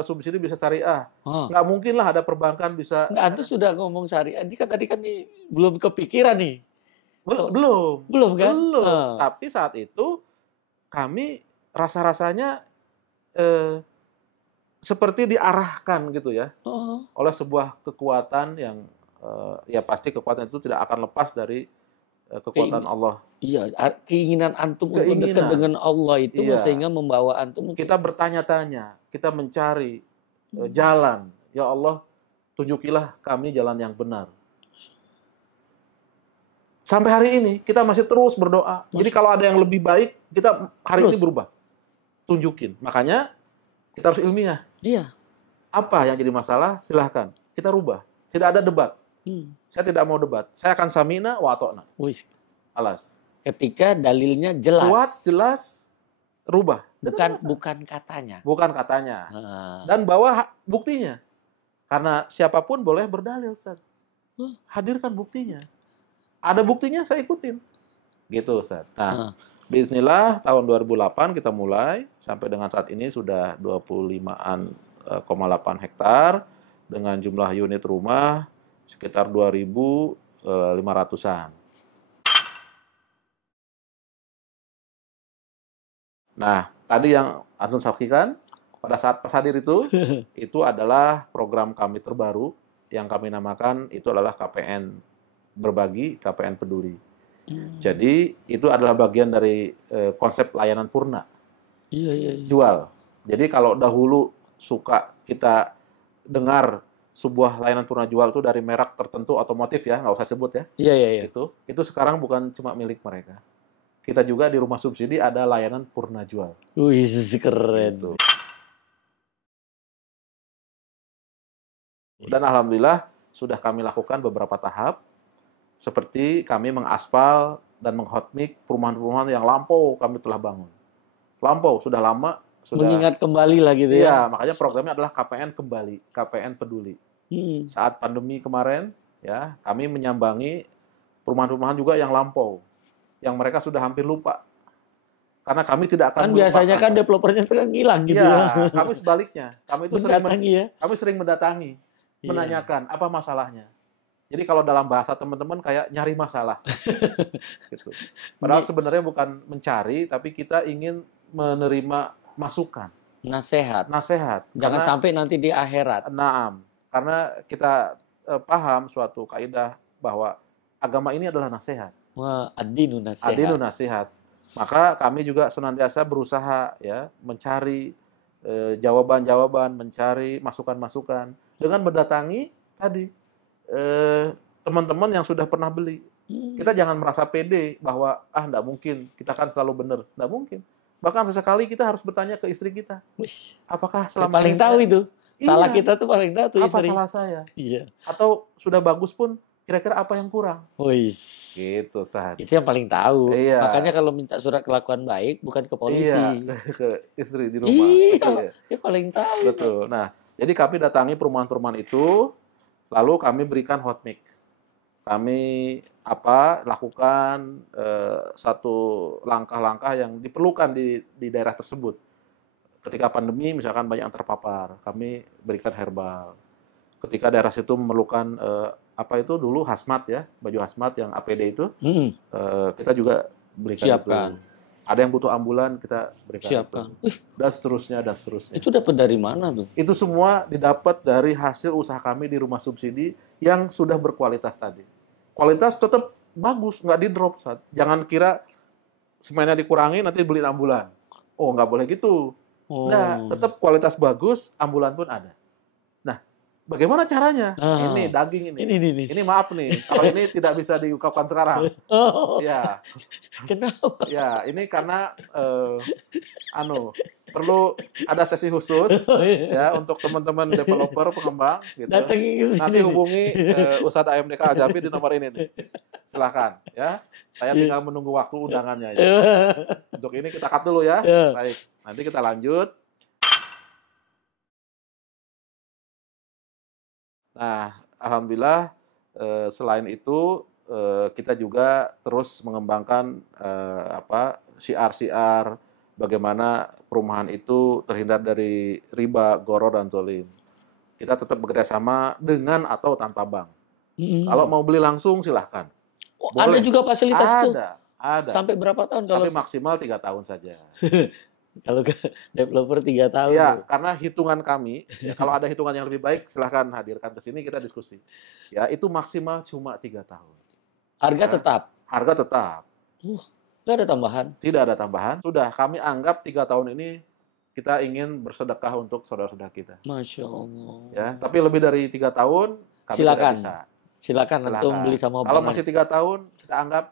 subsidi bisa syariah. Ah. Nggak mungkin lah ada perbankan bisa. Nggak, Antum sudah ngomong syariah. Ini kan tadi kan nih, belum kepikiran nih. Belum. Belum kan? Belum. Ah. Tapi saat itu kami rasa-rasanya seperti diarahkan gitu ya Oh. oleh sebuah kekuatan yang ya pasti kekuatan itu tidak akan lepas dari kekuatan Allah. Iya, keinginan antum untuk dekat Keinginan. dengan Allah itu Iya. sehingga membawa antum Kita bertanya-tanya, kita mencari jalan. Ya Allah, tunjukilah kami jalan yang benar. Sampai hari ini kita masih terus berdoa. Jadi kalau ada yang lebih baik, kita hari Terus. ini berubah. Tunjukin. Makanya kita harus ilmiah. Iya. Apa yang jadi masalah, silahkan. Kita rubah. Tidak ada debat. Saya tidak mau debat. Saya akan samina wa atokna. Wis. Alas. Ketika dalilnya jelas. Kuat, jelas, rubah. Bukan katanya. Bukan katanya. Nah. Dan bawa buktinya. Karena siapapun boleh berdalil, Ustaz. Hadirkan buktinya. Ada buktinya, saya ikutin. Gitu, Ustaz. Nah, bismillah, tahun 2008 kita mulai. Sampai dengan saat ini sudah 25,8 hektar. Dengan jumlah unit rumah sekitar 2.500-an. Nah, tadi yang antum saksikan pada saat pas hadir itu adalah program kami terbaru yang kami namakan itu adalah KPN Berbagi, KPN Peduli. Jadi itu adalah bagian dari konsep layanan purna. Iya. Jual. Jadi kalau dahulu suka kita dengar sebuah layanan purna jual itu dari merek tertentu otomotif ya, nggak usah sebut ya. Iya. Itu sekarang bukan cuma milik mereka. Kita juga di rumah subsidi ada layanan purna jual. Wih, keren. Gitu. Dan alhamdulillah sudah kami lakukan beberapa tahap. Seperti kami mengaspal dan menghotmik perumahan-perumahan yang lampau kami telah bangun. Lampau, sudah lama. Mengingat kembali lah gitu ya. Iya, makanya programnya adalah KPN Kembali, KPN Peduli. Saat pandemi kemarin, ya kami menyambangi perumahan-perumahan juga yang lampau. Yang mereka sudah hampir lupa. Karena kami tidak akan kan biasanya kan developernya itu kan hilang gitu ya. Kami sebaliknya. Kami itu kami sering mendatangi, menanyakan apa masalahnya. Jadi kalau dalam bahasa teman-teman kayak nyari masalah. Gitu. Padahal sebenarnya bukan mencari, tapi kita ingin menerima masukan. Nasihat. Karena, Jangan sampai nanti di akhirat. Naam. Karena kita paham suatu kaidah bahwa agama ini adalah nasihat. Wah, ad-dinu nasihat. Ad-dinu nasihat. Maka kami juga senantiasa berusaha ya mencari jawaban-jawaban, mencari masukan-masukan dengan mendatangi tadi teman-teman yang sudah pernah beli. Kita jangan merasa pede bahwa enggak mungkin, kita kan selalu benar. Enggak mungkin. Bahkan sesekali kita harus bertanya ke istri kita. Apakah selama paling tahu itu. Salah kita tuh paling tahu tuh istri. Apa salah saya? Iya. Atau sudah bagus pun kira-kira apa yang kurang? Gitu, Ustaz. Itu yang paling tahu. Iya. Makanya kalau minta surat kelakuan baik bukan ke polisi. Iya, ke istri di rumah. Iya, dia paling tahu. Betul. Nah, jadi kami datangi perumahan-perumahan itu, lalu kami berikan hot mic. Kami lakukan satu langkah-langkah yang diperlukan di daerah tersebut. Ketika pandemi, misalkan banyak yang terpapar, kami berikan herbal. Ketika daerah situ memerlukan dulu hazmat ya, baju hazmat yang APD itu, kita juga berikan. Siapkan. Itu. Ada yang butuh ambulan, kita berikan. Siapkan. Itu. Dan seterusnya. Itu dapat dari mana tuh? Itu semua didapat dari hasil usaha kami di rumah subsidi yang sudah berkualitas tadi. Kualitas tetap bagus, nggak di-drop. Jangan kira semennya dikurangi, nanti beli ambulan. Oh, nggak boleh gitu. Nah, tetap kualitas bagus, ambulan pun ada. Nah, bagaimana caranya? Ini daging ini. Ini maaf nih, kalau ini tidak bisa diungkapkan sekarang. Ya. Kenapa? Ya, ini karena perlu ada sesi khusus ya untuk teman-teman developer, pengembang gitu. Nanti hubungi Ustadz AMDK Ajabi di nomor ini nih. Silakan ya. Saya tinggal menunggu waktu undangannya ya. Untuk ini kita cut dulu ya. Baik. Nanti kita lanjut. Nah, alhamdulillah selain itu kita juga terus mengembangkan syiar-syiar bagaimana perumahan itu terhindar dari riba, gharar, dan zalim. Kita tetap bekerja sama dengan atau tanpa bank. Kalau mau beli langsung silahkan. Oh, ada Boleh. juga fasilitas itu. Ada. Sampai berapa tahun kalau Tapi maksimal 3 tahun saja. kalau ke developer 3 tahun? Iya, karena hitungan kami, ya, kalau ada hitungan yang lebih baik, silahkan hadirkan ke sini kita diskusi. Ya, itu maksimal cuma 3 tahun. Harga Ya. tetap. Harga tetap. Nggak ada tambahan. Tidak ada tambahan. Sudah kami anggap 3 tahun ini kita ingin bersedekah untuk saudara-saudara kita. Masya Allah. Ya, tapi lebih dari 3 tahun kami Silakan. tidak bisa. Silakan antum Silakan. beli sama Kalau bank. masih 3 tahun, kita anggap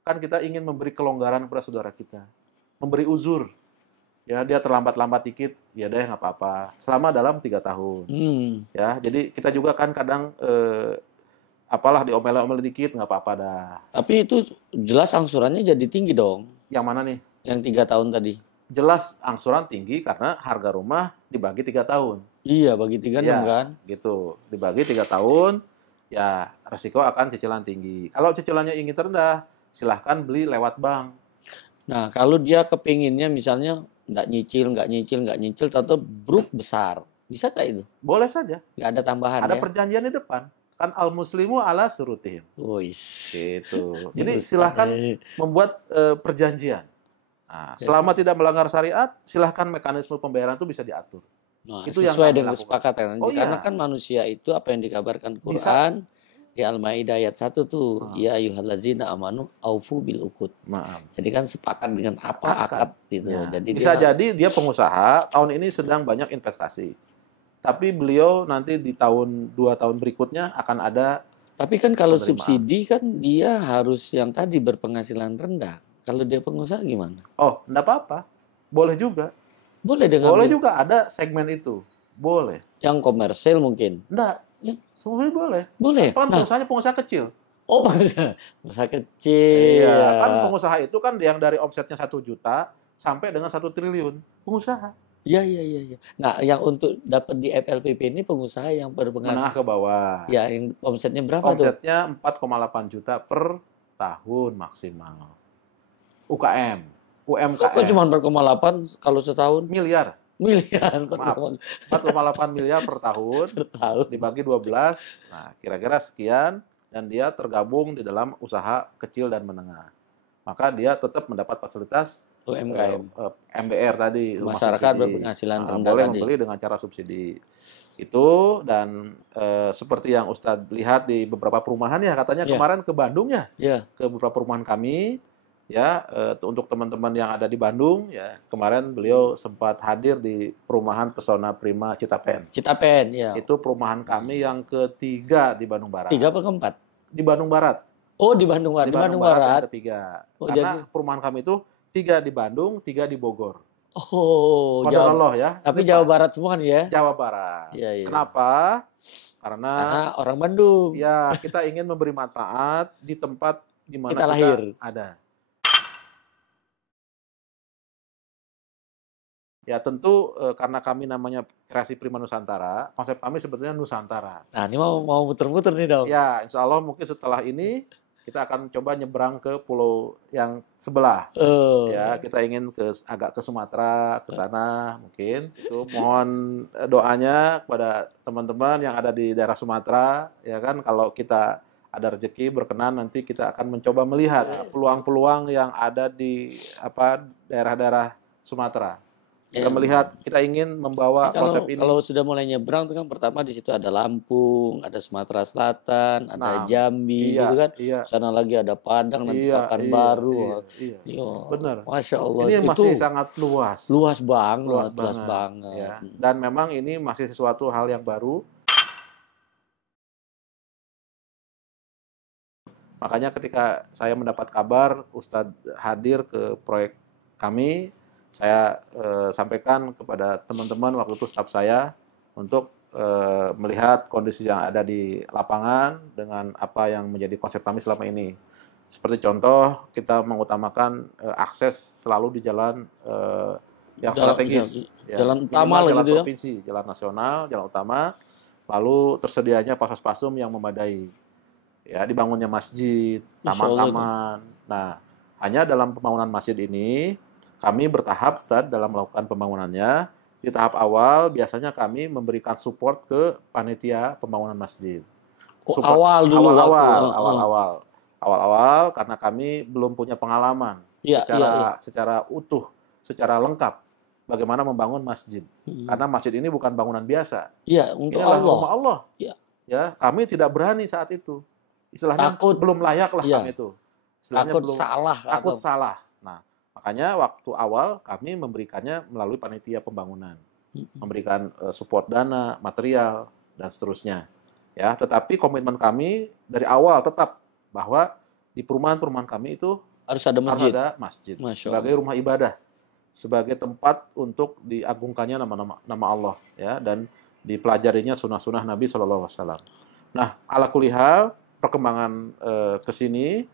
kan kita ingin memberi kelonggaran kepada saudara kita. Memberi uzur. Ya, dia terlambat-lambat dikit, ya deh nggak apa-apa. Selama dalam 3 tahun. Ya, jadi kita juga kan kadang apalah diomel-omel dikit nggak apa-apa dah. Tapi itu jelas angsurannya jadi tinggi dong. Yang mana nih? Yang 3 tahun tadi. Jelas angsuran tinggi karena harga rumah dibagi 3 tahun. Iya, bagi 3 Ya, kan. gitu. Dibagi 3 tahun, ya resiko akan cicilan tinggi. Kalau cicilannya ingin terendah, silahkan beli lewat bank. Nah, kalau dia kepinginnya misalnya nggak nyicil, atau bruk besar. Bisa nggak itu? Boleh saja. Nggak ada tambahan Ada ya? perjanjian di depan. Kan al-muslimu ala surutihim. Wis. Gitu. Jadi silahkan membuat perjanjian. Nah, selama tidak melanggar syariat, silahkan mekanisme pembayaran itu bisa diatur. Nah, Itu yang sesuai kami dengan lakukan. kesepakatan. Oh, Karena iya. kan manusia itu apa yang dikabarkan Bisa. Quran di Al-Maidah ayat 1 tuh, Ah. ya ayyuhallazina amanu aufu bil uqud. Maaf. Jadi kan sepakat dengan apa Sepakat. akad gitu. Ya, Jadi bisa dia, jadi dia pengusaha, tahun ini sedang banyak investasi. Tapi beliau nanti di 2 tahun berikutnya akan ada. tapi kan kalau penerimaan. subsidi kan dia harus yang tadi berpenghasilan rendah. Kalau dia pengusaha gimana? Oh, enggak apa-apa. Boleh juga. Boleh dengan Boleh juga ada segmen itu. Boleh. yang komersil mungkin. Enggak. Ya. Semuanya boleh. Boleh. Kan Nah, pengusahanya pengusaha kecil. oh pengusaha kecil. Iya, kan pengusaha itu kan yang dari omsetnya 1 juta sampai dengan 1 triliun. Pengusaha. Iya. Nah, yang untuk dapat di FLPP ini pengusaha yang Menengah berpenghasilan. ke bawah. Ya, yang omsetnya berapa tuh? Omsetnya 4,8 juta per tahun maksimal. UKM. Kok UMKM. cuma 4,8 kalau setahun? Miliar. Miliar Maaf. 4,8 miliar per tahun. per tahun. Dibagi 12. Nah, kira-kira sekian. Dan dia tergabung di dalam usaha kecil dan menengah. Maka dia tetap mendapat fasilitas UMKM. MBR tadi, rumah Masyarakat subsidi. berpenghasilan Nah, rendah boleh tadi. membeli dengan cara subsidi itu. Dan seperti yang Ustadz lihat di beberapa perumahan ya, katanya Iya. kemarin ke Bandung ya, Ya, ke beberapa perumahan kami ya, untuk teman-teman yang ada di Bandung ya, kemarin beliau sempat hadir di perumahan Pesona Prima Citapen. Citapen, ya. Itu perumahan kami yang ketiga di Bandung Barat. 3 apa keempat? Di Bandung Barat. Oh, di Bandung Barat. Di Bandung Barat. yang ketiga. Oh, Karena perumahan kami itu 3 di Bandung, 3 di Bogor. Oh, Qadarullah Jawa. ya. Tapi Ini Jawa Pak, Barat semua kan ya? Jawa Barat. Iya. Kenapa? Karena Karena orang Bandung. ya kita ingin memberi manfaat di tempat di mana Kita lahir. ada. Ya tentu karena kami namanya Kreasi Prima Nusantara, konsep kami sebetulnya Nusantara. Nah, ini mau muter-muter nih dong. Ya, insya Allah mungkin setelah ini kita akan coba nyebrang ke pulau yang sebelah. Ya, kita ingin agak ke Sumatera, ke sana mungkin. Itu mohon doanya kepada teman-teman yang ada di daerah Sumatera, ya kan, kalau kita ada rezeki berkenan nanti kita akan mencoba melihat peluang-peluang yang ada di daerah-daerah Sumatera. Kita melihat, kita ingin membawa konsep ini. Kalau sudah mulai nyebrang itu kan pertama di situ ada Lampung, ada Sumatera Selatan, ada Jambi gitu kan. Iya. Sana lagi ada Padang, nanti Pekanbaru. Iya. Benar. Masya Allah. Ini masih itu sangat luas. luas banget. Luas banget. Ya. Dan memang ini masih sesuatu hal yang baru. Makanya ketika saya mendapat kabar Ustadz hadir ke proyek kami, saya sampaikan kepada teman-teman waktu itu staf saya untuk melihat kondisi yang ada di lapangan dengan apa yang menjadi konsep kami selama ini. Seperti contoh, kita mengutamakan akses selalu di jalan yang strategis. Jalan utama lah jalan gitu ya. provinsi, jalan nasional, jalan utama. lalu tersedianya pasos-pasum yang memadai, ya, dibangunnya masjid, Masya Allah itu. taman-taman. Nah, hanya dalam pembangunan masjid ini kami bertahap, Ustadz, dalam melakukan pembangunannya. Di tahap awal biasanya kami memberikan support ke panitia pembangunan masjid. Oh, Support awal dulu waktu. awal-awal karena kami belum punya pengalaman Iya, iya, iya. secara utuh, secara lengkap bagaimana membangun masjid. Karena masjid ini bukan bangunan biasa. Iya, untuk Inilah Allah. rumah Allah. Iya. Ya, kami tidak berani saat itu. Istilahnya Takut. belum layak lah Iya. kami itu. Istilahnya Takut belum salah. takut atau salah. Nah, makanya waktu awal kami memberikannya melalui panitia pembangunan, memberikan support dana, material, dan seterusnya. Ya, tetapi komitmen kami dari awal tetap bahwa di perumahan-perumahan kami itu harus ada masjid. harus ada masjid Masya sebagai Allah. rumah ibadah, sebagai tempat untuk diagungkannya nama Allah, ya, dan dipelajarinya sunnah-sunnah Nabi SAW. Nah, ala kulli hal, perkembangan ke sini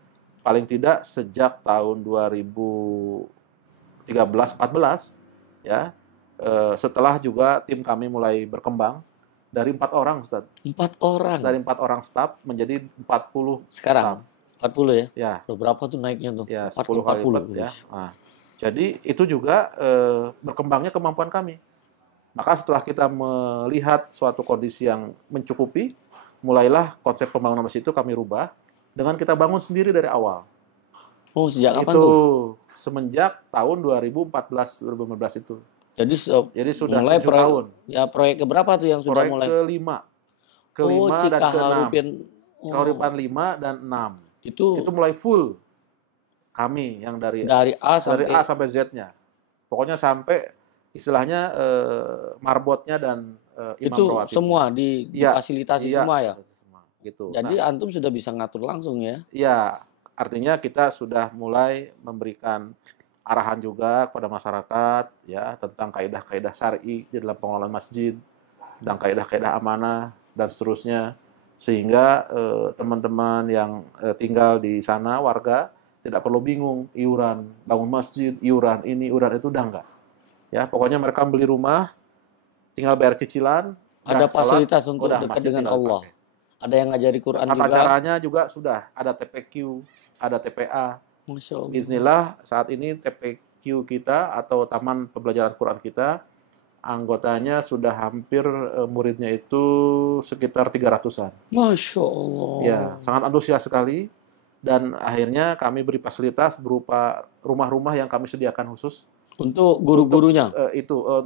paling tidak sejak tahun 2013-14, ya, setelah juga tim kami mulai berkembang dari 4 orang, Ustaz. 4 orang. Dari 4 orang staf menjadi 40 Sekarang staf. 40 ya? Ya, Loh, berapa tuh naiknya tuh? ya 4 10 kali 40. lipat ya. Nah, jadi itu juga berkembangnya kemampuan kami. Maka setelah kita melihat suatu kondisi yang mencukupi, mulailah konsep pembangunan masjid itu kami rubah dengan kita bangun sendiri dari awal. Oh, sejak kapan Itu tuh? semenjak tahun 2014-2015 itu. Jadi Jadi sudah mulai 7 tahun. Ya, proyek keberapa tuh yang sudah Proyek mulai? kelima. Kelima dan keenam. Cikaharupin. Kahuripan 5 dan 6. Itu Itu mulai full. Kami yang dari A sampai A sampai Z-nya. Pokoknya sampai istilahnya marbotnya dan imam itu rawatibnya. semua Iya, difasilitasi iya, semua ya. gitu. Jadi Nah, antum sudah bisa ngatur langsung ya. ya, artinya kita sudah mulai memberikan arahan juga kepada masyarakat, ya, tentang kaidah-kaidah syar'i di dalam pengelolaan masjid, tentang kaidah-kaidah amanah dan seterusnya, sehingga teman-teman yang tinggal di sana, warga, tidak perlu bingung iuran bangun masjid, iuran ini, iuran itu, udah enggak. Ya, pokoknya mereka beli rumah, tinggal bayar cicilan, Ada udah salat, fasilitas untuk udah dekat masjid dengan tinggal Allah. dipakai. Ada yang ngajari Quran Tata juga. caranya juga sudah ada TPQ, ada TPA. Masya Allah. Bismillah, saat ini TPQ kita atau Taman Pembelajaran Quran kita, anggotanya sudah hampir muridnya itu sekitar 300-an. Masya Allah. Ya, sangat antusias sekali. Dan akhirnya kami beri fasilitas berupa rumah-rumah yang kami sediakan khusus Untuk guru-gurunya.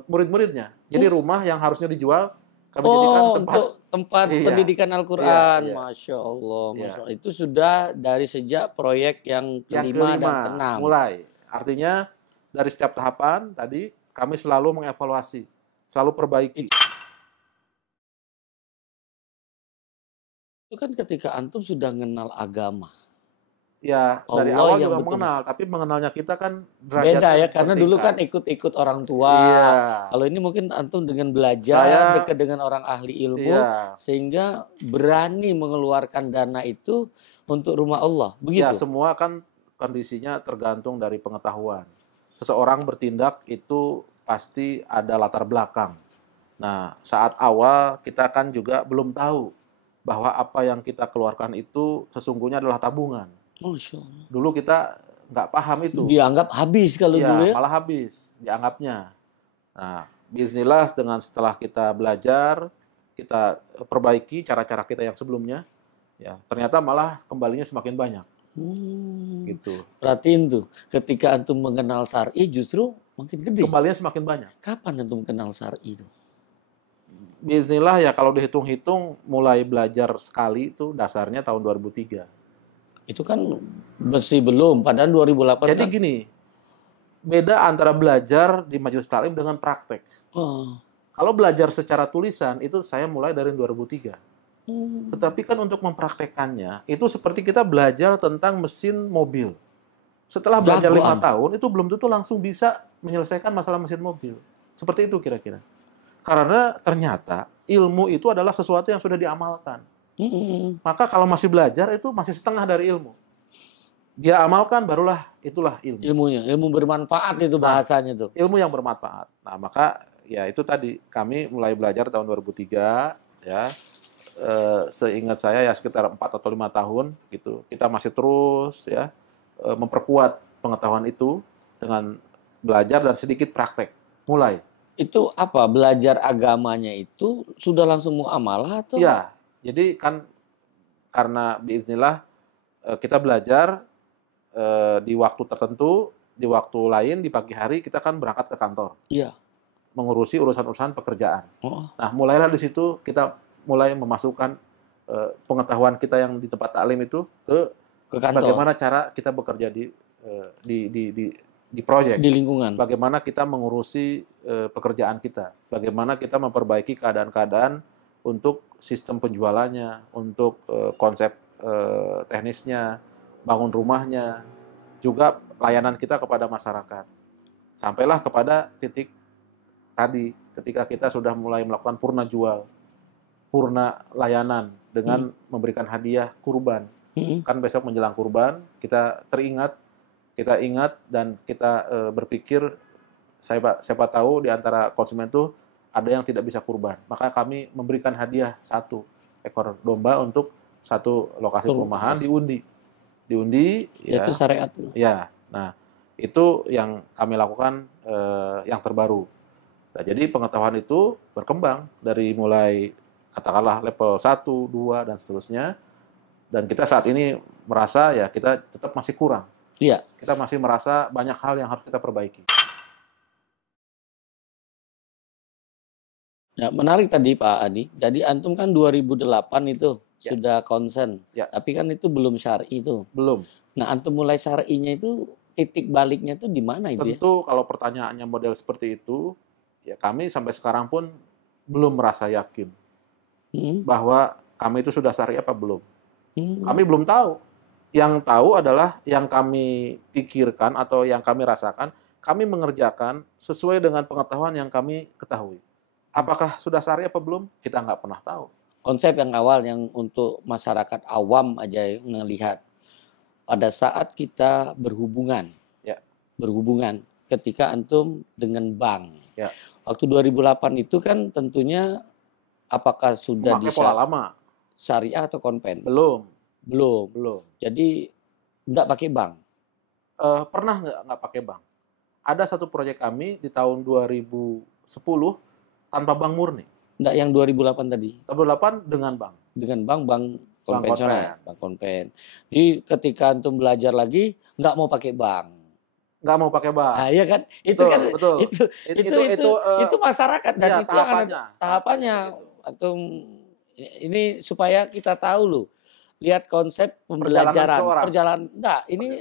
murid-muridnya. Jadi rumah yang harusnya dijual kami jadikan tempat. Untuk tempat Iya. pendidikan Al-Quran. Iya, iya. Masya Allah. Iya. Masya Allah. Itu sudah dari sejak proyek yang Yang kelima dan kelima keenam. mulai. Artinya dari setiap tahapan tadi kami selalu mengevaluasi, selalu perbaiki. Itu kan ketika antum sudah mengenal agama. Ya, dari Allah awal yang juga betul. mengenal, tapi mengenalnya kita kan Beda derajatnya ya, karena dulu kan bertingkat. ikut-ikut orang tua. Iya. Kalau ini mungkin antum dengan belajar, Saya- dekat dengan orang ahli ilmu, Iya. sehingga berani mengeluarkan dana itu untuk rumah Allah. Ya, Begitu? semua kan kondisinya tergantung dari pengetahuan. Seseorang bertindak itu pasti ada latar belakang. Nah, saat awal kita kan juga belum tahu bahwa apa yang kita keluarkan itu sesungguhnya adalah tabungan. Masya Allah. Dulu kita nggak paham itu. Dianggap habis kalau Ya, dulu ya. malah habis dianggapnya. Nah, bismillah dengan setelah kita belajar, kita perbaiki cara-cara kita yang sebelumnya, ya ternyata malah kembalinya semakin banyak. Gitu. Perhatiin tuh, ketika antum mengenal syar'i justru makin gede. Kembalinya semakin banyak. Kapan antum kenal syar'i itu? Bismillah ya kalau dihitung-hitung mulai belajar sekali itu dasarnya tahun 2003. Itu kan masih belum, padahal 2008 Jadi kan. gini, beda antara belajar di majelis taklim dengan praktek. Oh. Kalau belajar secara tulisan itu saya mulai dari 2003. Tetapi kan untuk mempraktekkannya itu seperti kita belajar tentang mesin mobil. Setelah belajar Jagoan. 5 tahun itu belum tentu langsung bisa menyelesaikan masalah mesin mobil. Seperti itu kira-kira. Karena ternyata ilmu itu adalah sesuatu yang sudah diamalkan. Maka kalau masih belajar itu masih setengah dari ilmu. Dia amalkan barulah itulah ilmu. Ilmunya, ilmu bermanfaat itu bahasanya tuh. Ilmu yang bermanfaat. Nah, maka ya itu tadi kami mulai belajar tahun 2003. ya. Seingat saya ya sekitar 4 atau 5 tahun gitu. Kita masih terus ya memperkuat pengetahuan itu dengan belajar dan sedikit praktek. Mulai. Itu apa? Belajar agamanya itu sudah langsung muamalah atau? Iya. Jadi kan karena biiznillah kita belajar di waktu tertentu, di waktu lain di pagi hari kita kan berangkat ke kantor. Iya. Mengurusi urusan-urusan pekerjaan. Oh, Nah, mulailah di situ kita mulai memasukkan pengetahuan kita yang di tempat taklim itu ke kantor. bagaimana cara kita bekerja di proyek, Di lingkungan. bagaimana kita mengurusi pekerjaan kita, bagaimana kita memperbaiki keadaan-keadaan untuk sistem penjualannya, untuk konsep teknisnya, bangun rumahnya, juga layanan kita kepada masyarakat. Sampailah kepada titik tadi ketika kita sudah mulai melakukan purna jual, purna layanan dengan memberikan hadiah kurban. Kan besok menjelang kurban, kita ingat dan kita berpikir siapa tahu di antara konsumen itu ada yang tidak bisa kurban. Maka kami memberikan hadiah 1 ekor domba untuk 1 lokasi perumahan diundi. Ya. Itu syariat. Ya. Nah, itu yang kami lakukan yang terbaru. Nah, jadi pengetahuan itu berkembang dari mulai katakanlah level 1, 2, dan seterusnya. Dan kita saat ini merasa ya kita tetap masih kurang. Iya. Kita masih merasa banyak hal yang harus kita perbaiki. Ya, menarik tadi Pak Adi. Jadi antum kan 2008 itu sudah konsen. Ya. Tapi kan itu belum syar'i itu. Belum. Nah, antum mulai syar'inya itu titik baliknya itu di mana itu ya? Tentu kalau pertanyaannya model seperti itu, ya kami sampai sekarang pun belum merasa yakin bahwa kami itu sudah syar'i apa belum. Kami belum tahu. Yang tahu adalah yang kami pikirkan atau yang kami rasakan, kami mengerjakan sesuai dengan pengetahuan yang kami ketahui. Apakah sudah syar'i apa belum? Kita nggak pernah tahu. Konsep yang awal yang untuk masyarakat awam aja yang melihat. Pada saat kita berhubungan, berhubungan ketika antum dengan bank. Ya. Waktu 2008 itu kan tentunya apakah sudah Memakai pola lama. Syariah atau konven? Belum. Jadi enggak pakai bank. Pernah nggak pakai bank? Ada satu proyek kami di tahun 2010 tanpa bank murni. Enggak yang 2008 tadi. 2008 dengan bank. Dengan bank konvensional, bank konven. Jadi ketika antum belajar lagi nggak mau pakai bank. Nggak mau pakai bank. Ah, iya kan? Betul. Itu masyarakat dan ya, itu tahapannya. Antum ini supaya kita tahu loh. Lihat konsep pembelajaran, perjalanan. Enggak, ini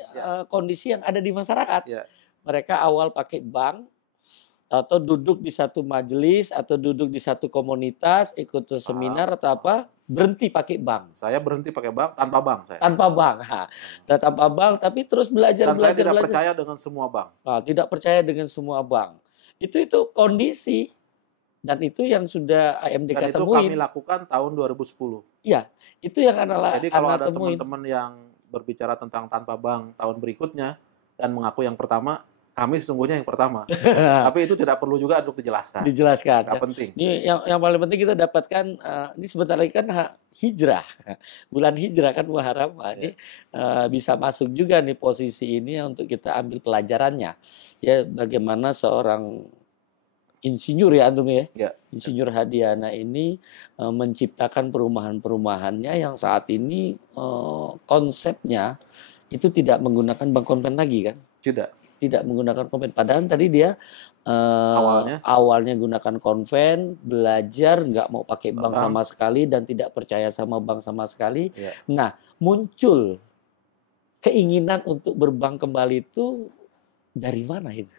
kondisi yang ada di masyarakat. Ya. Mereka awal pakai bank atau duduk di satu majelis atau duduk di satu komunitas, ikut seminar atau apa, berhenti pakai bank. Saya berhenti pakai bank tanpa bank saya. Tanpa bank. Tanpa bank tapi terus belajar. Dan saya tidak percaya dengan semua bank. Tidak percaya dengan semua bank. Itu kondisi. Dan itu yang sudah AMDK temuin. Dan itu kami lakukan tahun 2010. Iya, itu yang Jadi kalau ada teman-teman yang berbicara tentang tanpa bank tahun berikutnya dan mengaku yang pertama, kami sesungguhnya yang pertama. Tapi itu tidak perlu juga untuk dijelaskan. Dijelaskan. Nggak penting. Ini yang paling penting kita dapatkan, ini sebentar lagi kan hijrah. Bulan hijrah kan Muharram. Ini bisa masuk juga nih posisi ini untuk kita ambil pelajarannya. Ya, bagaimana seorang insinyur ya antum ya. Insinyur Hadiana ini menciptakan perumahan-perumahannya yang saat ini konsepnya itu tidak menggunakan bank konven lagi kan? Tidak menggunakan konven. Padahal tadi dia awalnya gunakan konven, belajar nggak mau pakai bank sama sekali dan tidak percaya sama bank sama sekali. Nah, muncul keinginan untuk berbank kembali itu dari mana itu?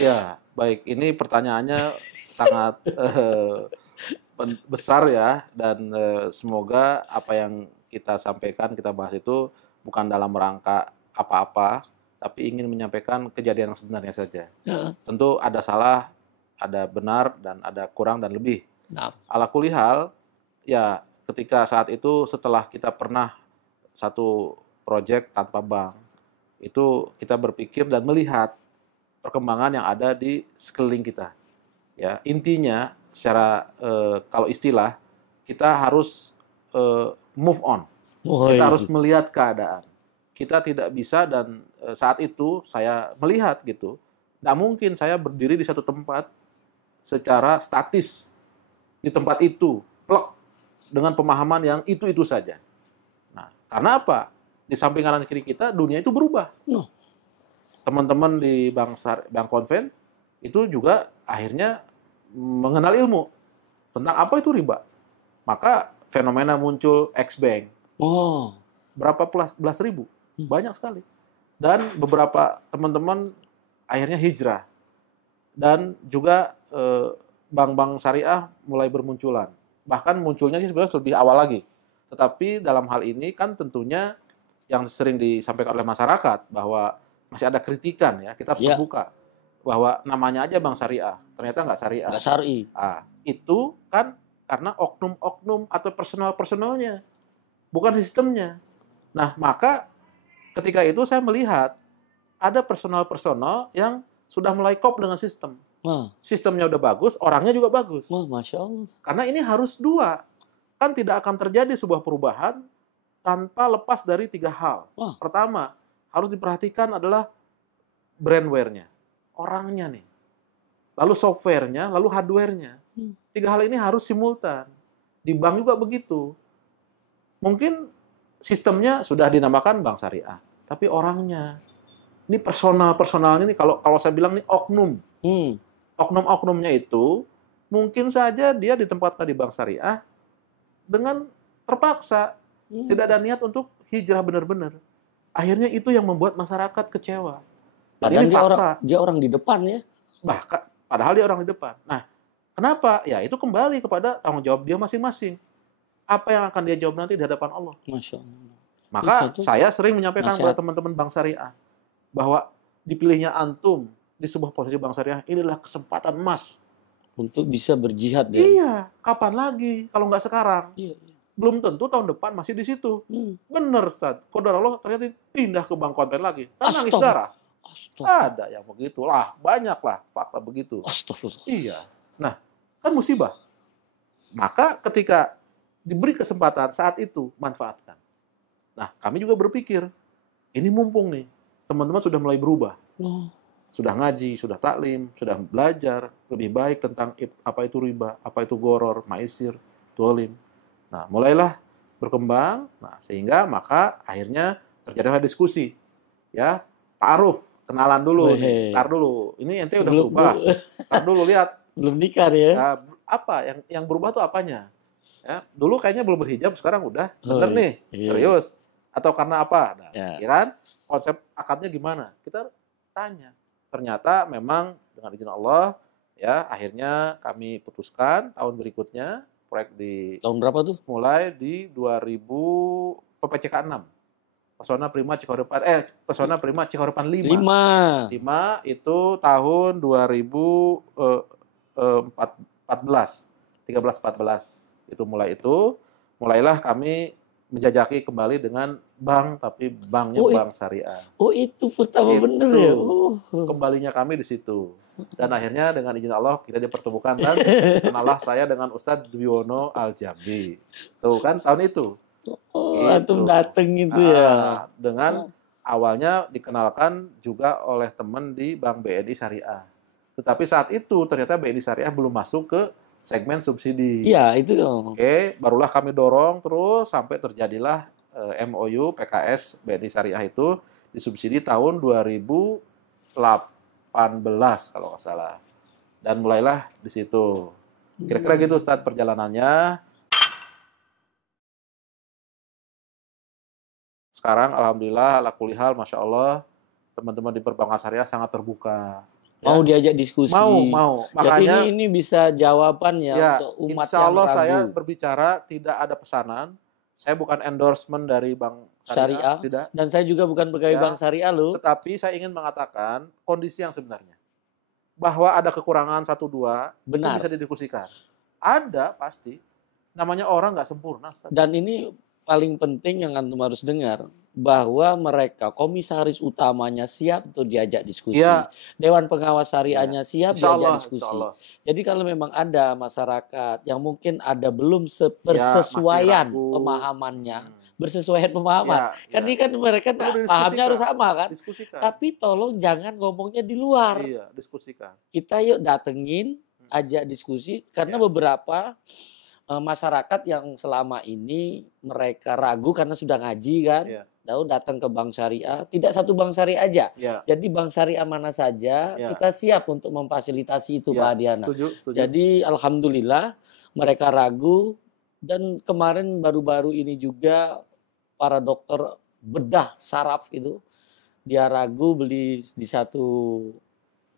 Ya, baik. Ini pertanyaannya sangat besar ya, dan semoga apa yang kita sampaikan, kita bahas itu bukan dalam rangka apa-apa, tapi ingin menyampaikan kejadian yang sebenarnya saja. Tentu ada salah, ada benar, dan ada kurang dan lebih. Ala kulihal, ya ketika saat itu setelah kita pernah satu proyek tanpa bank, itu kita berpikir dan melihat perkembangan yang ada di sekeliling kita. Ya, intinya secara kalau istilah kita harus move on. Oh, Kita iya harus sih. melihat keadaan. Kita tidak bisa dan saat itu saya melihat gitu. Nggak mungkin saya berdiri di satu tempat secara statis di tempat itu, plek, dengan pemahaman yang itu saja. Nah, karena apa? Di samping kanan kiri kita, dunia itu berubah. Noh. Teman-teman di Bank Konven itu juga akhirnya mengenal ilmu tentang apa itu riba. Maka fenomena muncul X-Bank. Oh. Berapa belas ribu? Banyak sekali. Dan beberapa teman-teman akhirnya hijrah. Dan juga bank-bank syariah mulai bermunculan. Bahkan munculnya sih sebenarnya lebih awal lagi. Tetapi dalam hal ini kan tentunya yang sering disampaikan oleh masyarakat bahwa masih ada kritikan ya, kita harus Ya. terbuka. Bahwa namanya aja bank syariah, ternyata nggak syariah. Nggak syar'i. Itu kan karena oknum-oknum atau personal-personalnya, bukan sistemnya. Nah, maka ketika itu saya melihat ada personal-personal yang sudah mulai kop dengan sistem. Wah, Sistemnya udah bagus, orangnya juga bagus. wah, Masya Allah. Karena ini harus dua. Kan tidak akan terjadi sebuah perubahan tanpa lepas dari 3 hal. Wah. Pertama, harus diperhatikan adalah brandware-nya, orangnya nih. Lalu software-nya, lalu hardware-nya. 3 hal ini harus simultan. Di bank juga begitu. Mungkin sistemnya sudah dinamakan bank syariah, tapi orangnya. Ini personalnya nih, kalau saya bilang nih oknum. Oknum-oknumnya itu mungkin saja dia ditempatkan di bank syariah dengan terpaksa. Tidak ada niat untuk hijrah benar-benar. Akhirnya itu yang membuat masyarakat kecewa. Dan Padahal ini fakta. dia orang di depan ya. Bahkan, padahal dia orang di depan. Nah, kenapa? Ya, itu kembali kepada tanggung jawab dia masing-masing. Apa yang akan dia jawab nanti di hadapan Allah. Masya Allah. Maka Itu saya sering menyampaikan nasihat. kepada teman-teman bank syariah bahwa dipilihnya antum di sebuah posisi bank syariah inilah kesempatan emas. Untuk bisa berjihad ya. Iya, kapan lagi kalau nggak sekarang? Iya. Belum tentu tahun depan masih di situ. Bener, Ustaz. Qadar Allah ternyata pindah ke bank konven lagi. Kan nangis darah. Ada yang begitu lah, banyak lah fakta begitu. Astagfirullah. Iya. Nah, kan musibah. Maka ketika diberi kesempatan saat itu, manfaatkan. Nah, kami juga berpikir, ini mumpung nih, teman-teman sudah mulai berubah. Sudah ngaji, sudah taklim, sudah belajar lebih baik tentang apa itu riba, apa itu goror, maisir, dolim. Nah, mulailah berkembang. Nah, sehingga maka akhirnya terjadilah diskusi. Ya, ta'aruf, kenalan dulu. Tar dulu. Ini ente udah berubah. Tar dulu lihat. Belum nikah ya. Ya, apa yang berubah tuh apanya? Ya, dulu kayaknya belum berhijab, sekarang udah. Bener nih, serius. Atau karena apa? Nah, ya kan? Konsep akadnya gimana? Kita tanya. Ternyata memang dengan izin Allah, ya akhirnya kami putuskan tahun berikutnya proyek di tahun berapa tuh? Mulai di 2000 PPCK 6. Pesona Prima Cikorepan Pesona Prima Cikorepan 5. 5 itu tahun 2014. 13-14. Mulailah kami menjajaki kembali dengan bank, tapi banknya bank syariah. Oh, itu pertama bener ya. Kembalinya kami di situ. Dan akhirnya dengan izin Allah kita dipertemukan dan kenalah saya dengan Ustadz Dwiono Al-Jambi. Tuh kan tahun itu. Antum dateng itu ya. Dengan awalnya dikenalkan juga oleh teman di Bank BNI Syariah. Tetapi saat itu ternyata BNI Syariah belum masuk ke segmen subsidi. Iya, itu. Oke, barulah kami dorong terus sampai terjadilah MOU PKS BNI Syariah itu disubsidi tahun 2018 kalau nggak salah. Dan mulailah di situ. Kira-kira gitu Ustadz perjalanannya. Sekarang alhamdulillah ala kulli hal masya Allah teman-teman di perbankan syariah sangat terbuka. Mau diajak diskusi. Mau. Makanya ini bisa jawaban ya untuk umat insya Allah yang ragu. saya berbicara tidak ada pesanan. Saya bukan endorsement dari Bank Syariah, tidak. Dan saya juga bukan pegawai Bank Syariah loh. Tetapi saya ingin mengatakan kondisi yang sebenarnya. Bahwa ada kekurangan 1-2, benar. Itu bisa didiskusikan. Ada pasti. Namanya orang nggak sempurna. Dan ini paling penting yang antum harus dengar. bahwa mereka komisaris utamanya siap untuk diajak diskusi. Iya. Dewan pengawas syariahnya siap Insya diajak Allah, diskusi. insya Allah. Jadi kalau memang ada masyarakat yang mungkin ada belum Ya, bersesuaian masih ragu. pemahamannya, bersesuaian pemahaman. Ya, Kan ya. ini kan mereka Perlu pahamnya harus didiskusikan. sama kan. Diskusikan. Tapi tolong jangan ngomongnya di luar. Iya, diskusikan. Kita yuk datengin, ajak diskusi karena Ya. beberapa masyarakat yang selama ini mereka ragu karena sudah ngaji kan, Ya. lalu datang ke bank syariah, tidak satu bank syariah aja. Ya. Jadi bank syariah mana saja Ya. kita siap untuk memfasilitasi itu, Pak Ya, Adiana. setuju. Jadi alhamdulillah mereka ragu, dan kemarin baru-baru ini juga para dokter bedah saraf itu dia ragu beli di satu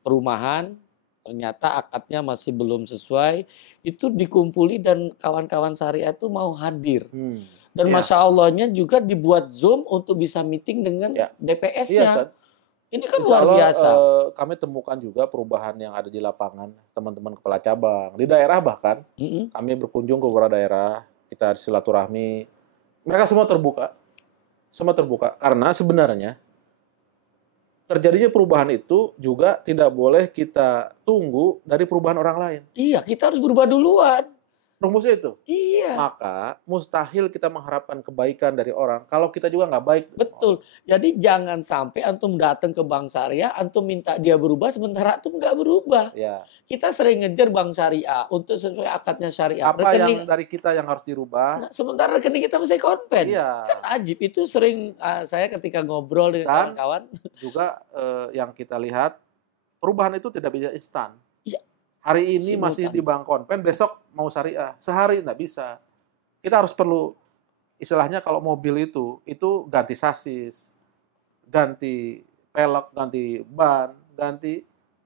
perumahan, ternyata akadnya masih belum sesuai, itu dikumpuli dan kawan-kawan syariah itu mau hadir. Dan Ya. Masya Allahnya juga dibuat Zoom untuk bisa meeting dengan Ya. DPS-nya. Iya, Ustaz. Ini kan Insya luar Allah, biasa. kami temukan juga perubahan yang ada di lapangan, teman-teman kepala cabang di daerah, bahkan Mm-mm. kami berkunjung ke beberapa daerah, kita silaturahmi, mereka semua terbuka karena sebenarnya terjadinya perubahan itu juga tidak boleh kita tunggu dari perubahan orang lain. Iya, kita harus berubah duluan. Rumusnya itu. Iya, Maka mustahil kita mengharapkan kebaikan dari orang kalau kita juga nggak baik. betul. Jadi jangan sampai antum datang ke bank syariah, antum minta dia berubah, sementara antum nggak berubah. Ya. Kita sering ngejar bank syariah untuk sesuai akadnya syariah. Apa yang dari kita yang harus dirubah? Nah, sementara rekening kita masih konven. Iya. Kan ajib, itu sering saya ketika ngobrol dengan Dan kawan-kawan. juga yang kita lihat perubahan itu tidak bisa instan. Iya. Hari ini Simultan. masih di bank konven, besok mau syariah, sehari nggak bisa. Kita harus perlu istilahnya kalau mobil itu ganti sasis, ganti pelek, ganti ban,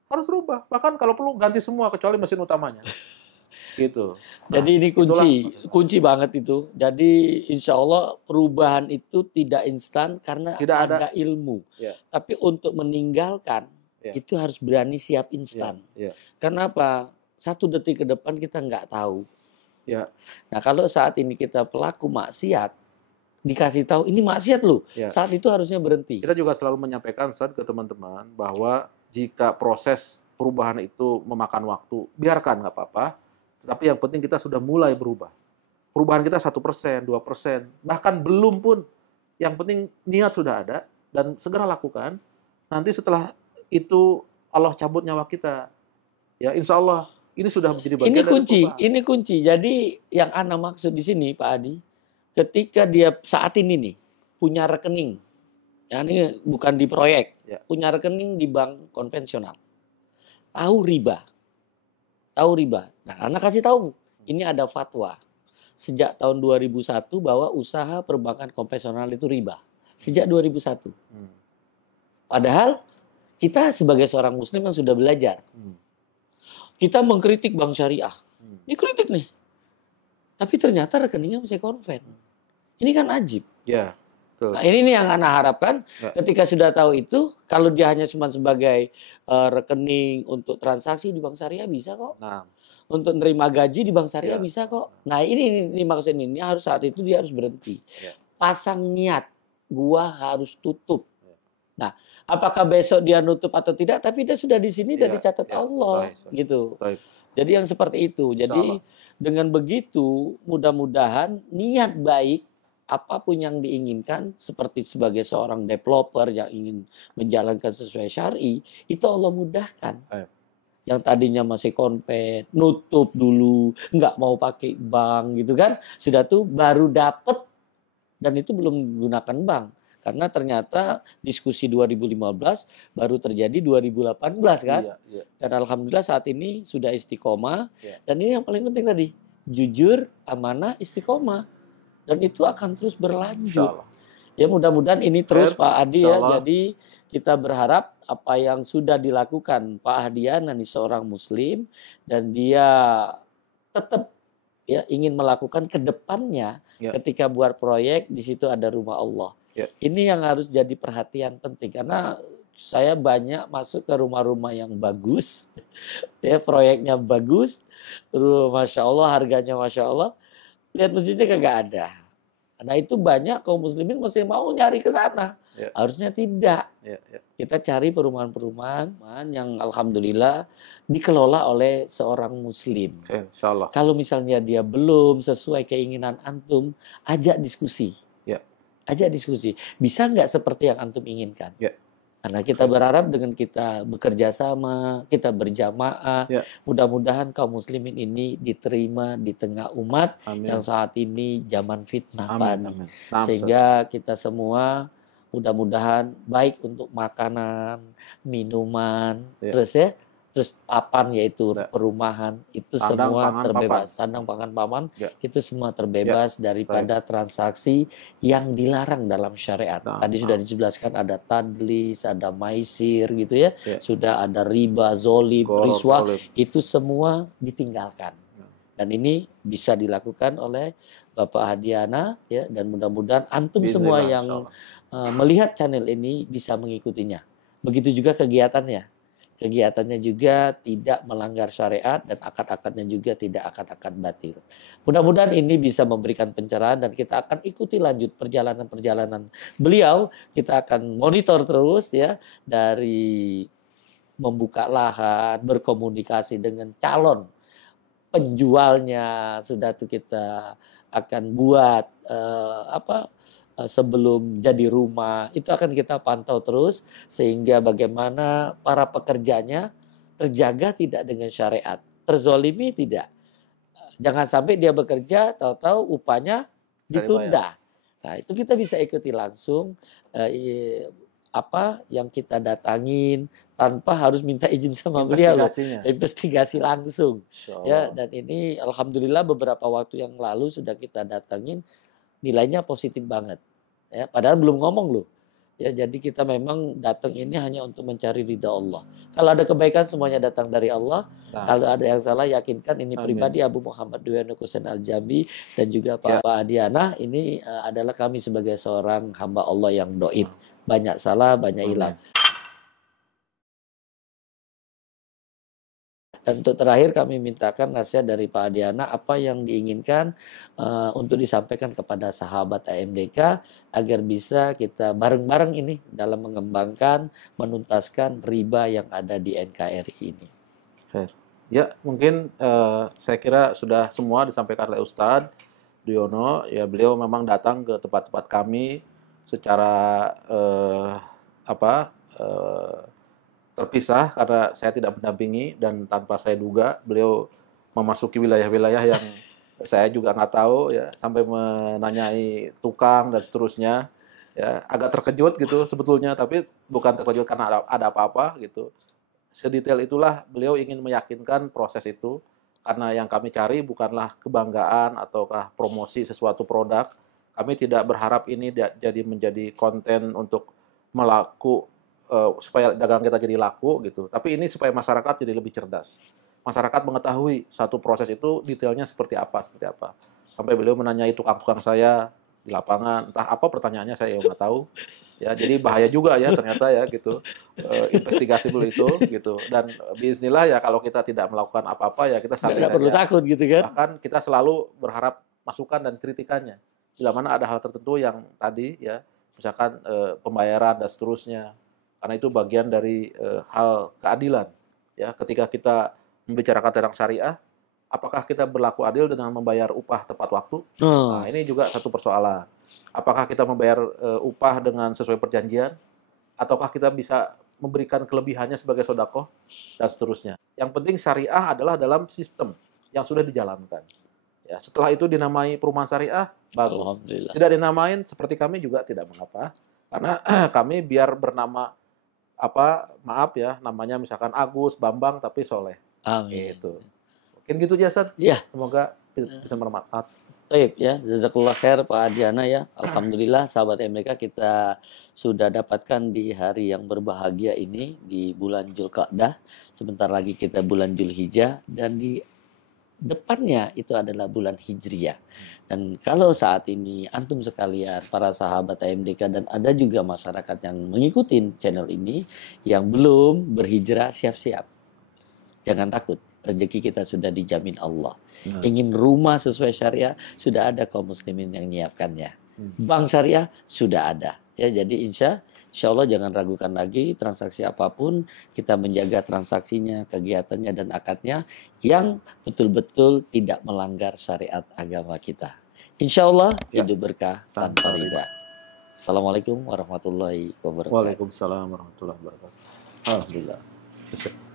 harus rubah. Bahkan kalau perlu ganti semua kecuali mesin utamanya. Gitu. Jadi ini kunci banget itu. Jadi insya Allah perubahan itu tidak instan karena Tidak ada ilmu. Ya. Tapi untuk meninggalkan Ya. itu harus berani siap instan. Ya. Karena apa? 1 detik ke depan kita nggak tahu. Ya. Nah kalau saat ini kita pelaku maksiat, dikasih tahu ini maksiat loh. Ya. Saat itu harusnya berhenti. Kita juga selalu menyampaikan, Ustaz, ke teman-teman bahwa jika proses perubahan itu memakan waktu, biarkan, nggak apa-apa. Tapi yang penting kita sudah mulai berubah. Perubahan kita 1%, 2%, bahkan belum pun. Yang penting niat sudah ada dan segera lakukan. Nanti setelah itu Allah cabut nyawa kita. Ya, insya Allah ini sudah menjadi bagian Ini dari kunci, perubahan. ini kunci. Jadi yang Ana maksud di sini Pak Adi, ketika dia saat ini nih punya rekening, ya ini bukan di proyek, Ya. punya rekening di bank konvensional, tahu riba. Nah, Ana kasih tahu, ini ada fatwa sejak tahun 2001 bahwa usaha perbankan konvensional itu riba. Sejak 2001. Padahal kita sebagai seorang muslim yang sudah belajar, kita mengkritik bank syariah. Ini kritik nih. Tapi ternyata rekeningnya masih konven. Ini kan ajib. Ya, betul. Nah, ini nih yang Ana harapkan Ya. ketika sudah tahu itu, kalau dia hanya cuma sebagai rekening untuk transaksi di bank syariah bisa kok. Nah, Untuk nerima gaji di bank syariah Ya. bisa kok. Nah, ini maksudnya ini harus saat itu dia harus berhenti. Ya. Pasang niat, gua harus tutup. Ya. Nah, apakah besok dia nutup atau tidak, tapi dia sudah di sini dan Ya, dicatat ya, Allah sahih. gitu. Baik. Jadi yang seperti itu. Jadi dengan begitu mudah-mudahan niat baik apapun yang diinginkan seperti sebagai seorang developer yang ingin menjalankan sesuai syar'i, itu Allah mudahkan. Baik. Yang tadinya masih konven, nutup dulu, nggak mau pakai bank gitu kan, sudah tuh baru dapet dan itu belum menggunakan bank. Karena ternyata diskusi 2015 baru terjadi 2018 kan. Iya, iya. Dan alhamdulillah saat ini sudah istiqomah. Ya. Dan ini yang paling penting tadi, jujur, amanah, istiqomah. Dan itu akan terus Insya berlanjut. Allah. Ya mudah-mudahan ini terus Baik, Pak Adi insya ya. Allah. Jadi kita berharap apa yang sudah dilakukan Pak Hadiana nih seorang muslim dan dia tetap ya ingin melakukan ke depannya Ya. ketika buat proyek di situ ada rumah Allah. Ya. Ini yang harus jadi perhatian penting karena saya banyak masuk ke rumah-rumah yang bagus, ya proyeknya bagus, masya Allah harganya masya Allah, lihat masjidnya kagak ada. Nah itu banyak kaum muslimin masih mau nyari ke sana. Ya. Harusnya tidak. Ya, ya. Kita cari perumahan-perumahan yang alhamdulillah dikelola oleh seorang muslim. Oke, insya Allah. Kalau misalnya dia belum sesuai keinginan antum, ajak diskusi. Ya. Ajak diskusi. Bisa nggak seperti yang antum inginkan? Ya. Karena kita berharap dengan kita bekerja sama, kita berjamaah, Ya. mudah-mudahan kaum muslimin ini diterima di tengah umat Amin. yang saat ini zaman fitnah, Pak Amin. Adi. Amin. Nah, Sehingga kita semua mudah-mudahan baik untuk makanan, minuman, Ya. terus papan yaitu Ya. perumahan itu Sandang, semua pangan, terbebas. papan. Sandang, pangan, papan Ya. itu semua terbebas daripada transaksi yang dilarang dalam syariat. Nah, Tadi sudah dijelaskan ada tadlis, ada maisir gitu ya. Ya. Sudah ada riba, zolim, Gorob, riswah, golib. itu semua ditinggalkan. Ya. Dan ini bisa dilakukan oleh Bapak Hadiana ya, dan mudah-mudahan antum semua Bismillah, yang insya Allah. melihat channel ini bisa mengikutinya. Begitu juga kegiatannya. Kegiatannya juga tidak melanggar syariat dan akad-akadnya juga tidak akad-akad batil. Mudah-mudahan ini bisa memberikan pencerahan dan kita akan ikuti lanjut perjalanan-perjalanan beliau. Kita akan monitor terus ya dari membuka lahan, berkomunikasi dengan calon penjualnya, sudah tuh kita akan buat sebelum jadi rumah, itu akan kita pantau terus sehingga bagaimana para pekerjanya terjaga tidak dengan syariat, terzolimi tidak. Jangan sampai dia bekerja tahu-tahu upahnya ditunda. Nah itu kita bisa ikuti langsung apa yang kita datangin tanpa harus minta izin sama beliau, investigasi langsung. Ya, dan ini alhamdulillah beberapa waktu yang lalu sudah kita datangin, nilainya positif banget. Ya, padahal belum ngomong loh. Ya, jadi kita memang datang ini hanya untuk mencari ridha Allah. Kalau ada kebaikan semuanya datang dari Allah. Nah, kalau ada yang salah yakinkan ini pribadi Abu Muhammad Duyanuh Husain Al-Jambi dan juga Pak Adiana ini adalah kami sebagai seorang hamba Allah yang doib. Banyak salah, banyak hilang. Dan untuk terakhir kami mintakan nasihat dari Pak Adiana apa yang diinginkan untuk disampaikan kepada sahabat AMDK agar bisa kita bareng-bareng ini dalam mengembangkan, menuntaskan riba yang ada di NKRI ini. Ya, mungkin saya kira sudah semua disampaikan oleh Ustadz Duyono. Ya, beliau memang datang ke tempat-tempat kami secara terpisah karena saya tidak mendampingi dan tanpa saya duga beliau memasuki wilayah-wilayah yang saya juga nggak tahu ya, sampai menanyai tukang dan seterusnya ya, agak terkejut gitu sebetulnya, tapi bukan terkejut karena ada apa-apa gitu. Sedetail itulah beliau ingin meyakinkan proses itu, karena yang kami cari bukanlah kebanggaan ataukah promosi sesuatu produk. Kami tidak berharap ini menjadi konten untuk supaya dagangan kita jadi laku gitu. Tapi ini supaya masyarakat jadi lebih cerdas. Masyarakat mengetahui satu proses itu detailnya seperti apa. Sampai beliau menanyai tukang-tukang saya di lapangan, entah apa pertanyaannya saya nggak tahu. Ya, jadi bahaya juga ya ternyata ya gitu. Investigasi dulu itu gitu. Dan bismillah ya kalau kita tidak melakukan apa-apa ya kita saling tidak perlu takut gitu kan. Bahkan kita selalu berharap masukan dan kritikannya. Bila mana ada hal tertentu yang tadi ya, misalkan pembayaran dan seterusnya. Karena itu bagian dari hal keadilan. Ya, ketika kita membicarakan tentang syariah, apakah kita berlaku adil dengan membayar upah tepat waktu? Nah, ini juga satu persoalan. Apakah kita membayar upah dengan sesuai perjanjian? Ataukah kita bisa memberikan kelebihannya sebagai sedekah dan seterusnya? Yang penting syariah adalah dalam sistem yang sudah dijalankan. Ya, setelah itu dinamai perumahan syariah, bagus. Tidak dinamain seperti kami juga tidak mengapa. Karena kami biar bernama namanya misalkan Agus, Bambang, tapi soleh. Amin. Gitu. Mungkin gitu Jasad. Ya. Semoga bisa bermanfaat. Baik ya, jazakallah khair Pak Adiana ya. Alhamdulillah sahabat MDK kita sudah dapatkan di hari yang berbahagia ini di bulan Dzulqa'dah. Sebentar lagi kita bulan Dzulhijjah dan di depannya itu adalah bulan Hijriyah. Dan kalau saat ini antum sekalian para sahabat AMDK dan ada juga masyarakat yang mengikuti channel ini yang belum berhijrah, siap-siap. Jangan takut, rezeki kita sudah dijamin Allah. Ingin rumah sesuai syariah, sudah ada kaum muslimin yang menyiapkannya. Bank syariah sudah ada. Ya, jadi insya Allah jangan ragukan lagi transaksi apapun, kita menjaga transaksinya, kegiatannya dan akadnya yang betul-betul tidak melanggar syariat agama kita. Insya Allah Ya, hidup berkah tanpa tanpa riba. riba. Assalamualaikum warahmatullahi wabarakatuh. Waalaikumsalam warahmatullahi wabarakatuh. Alhamdulillah.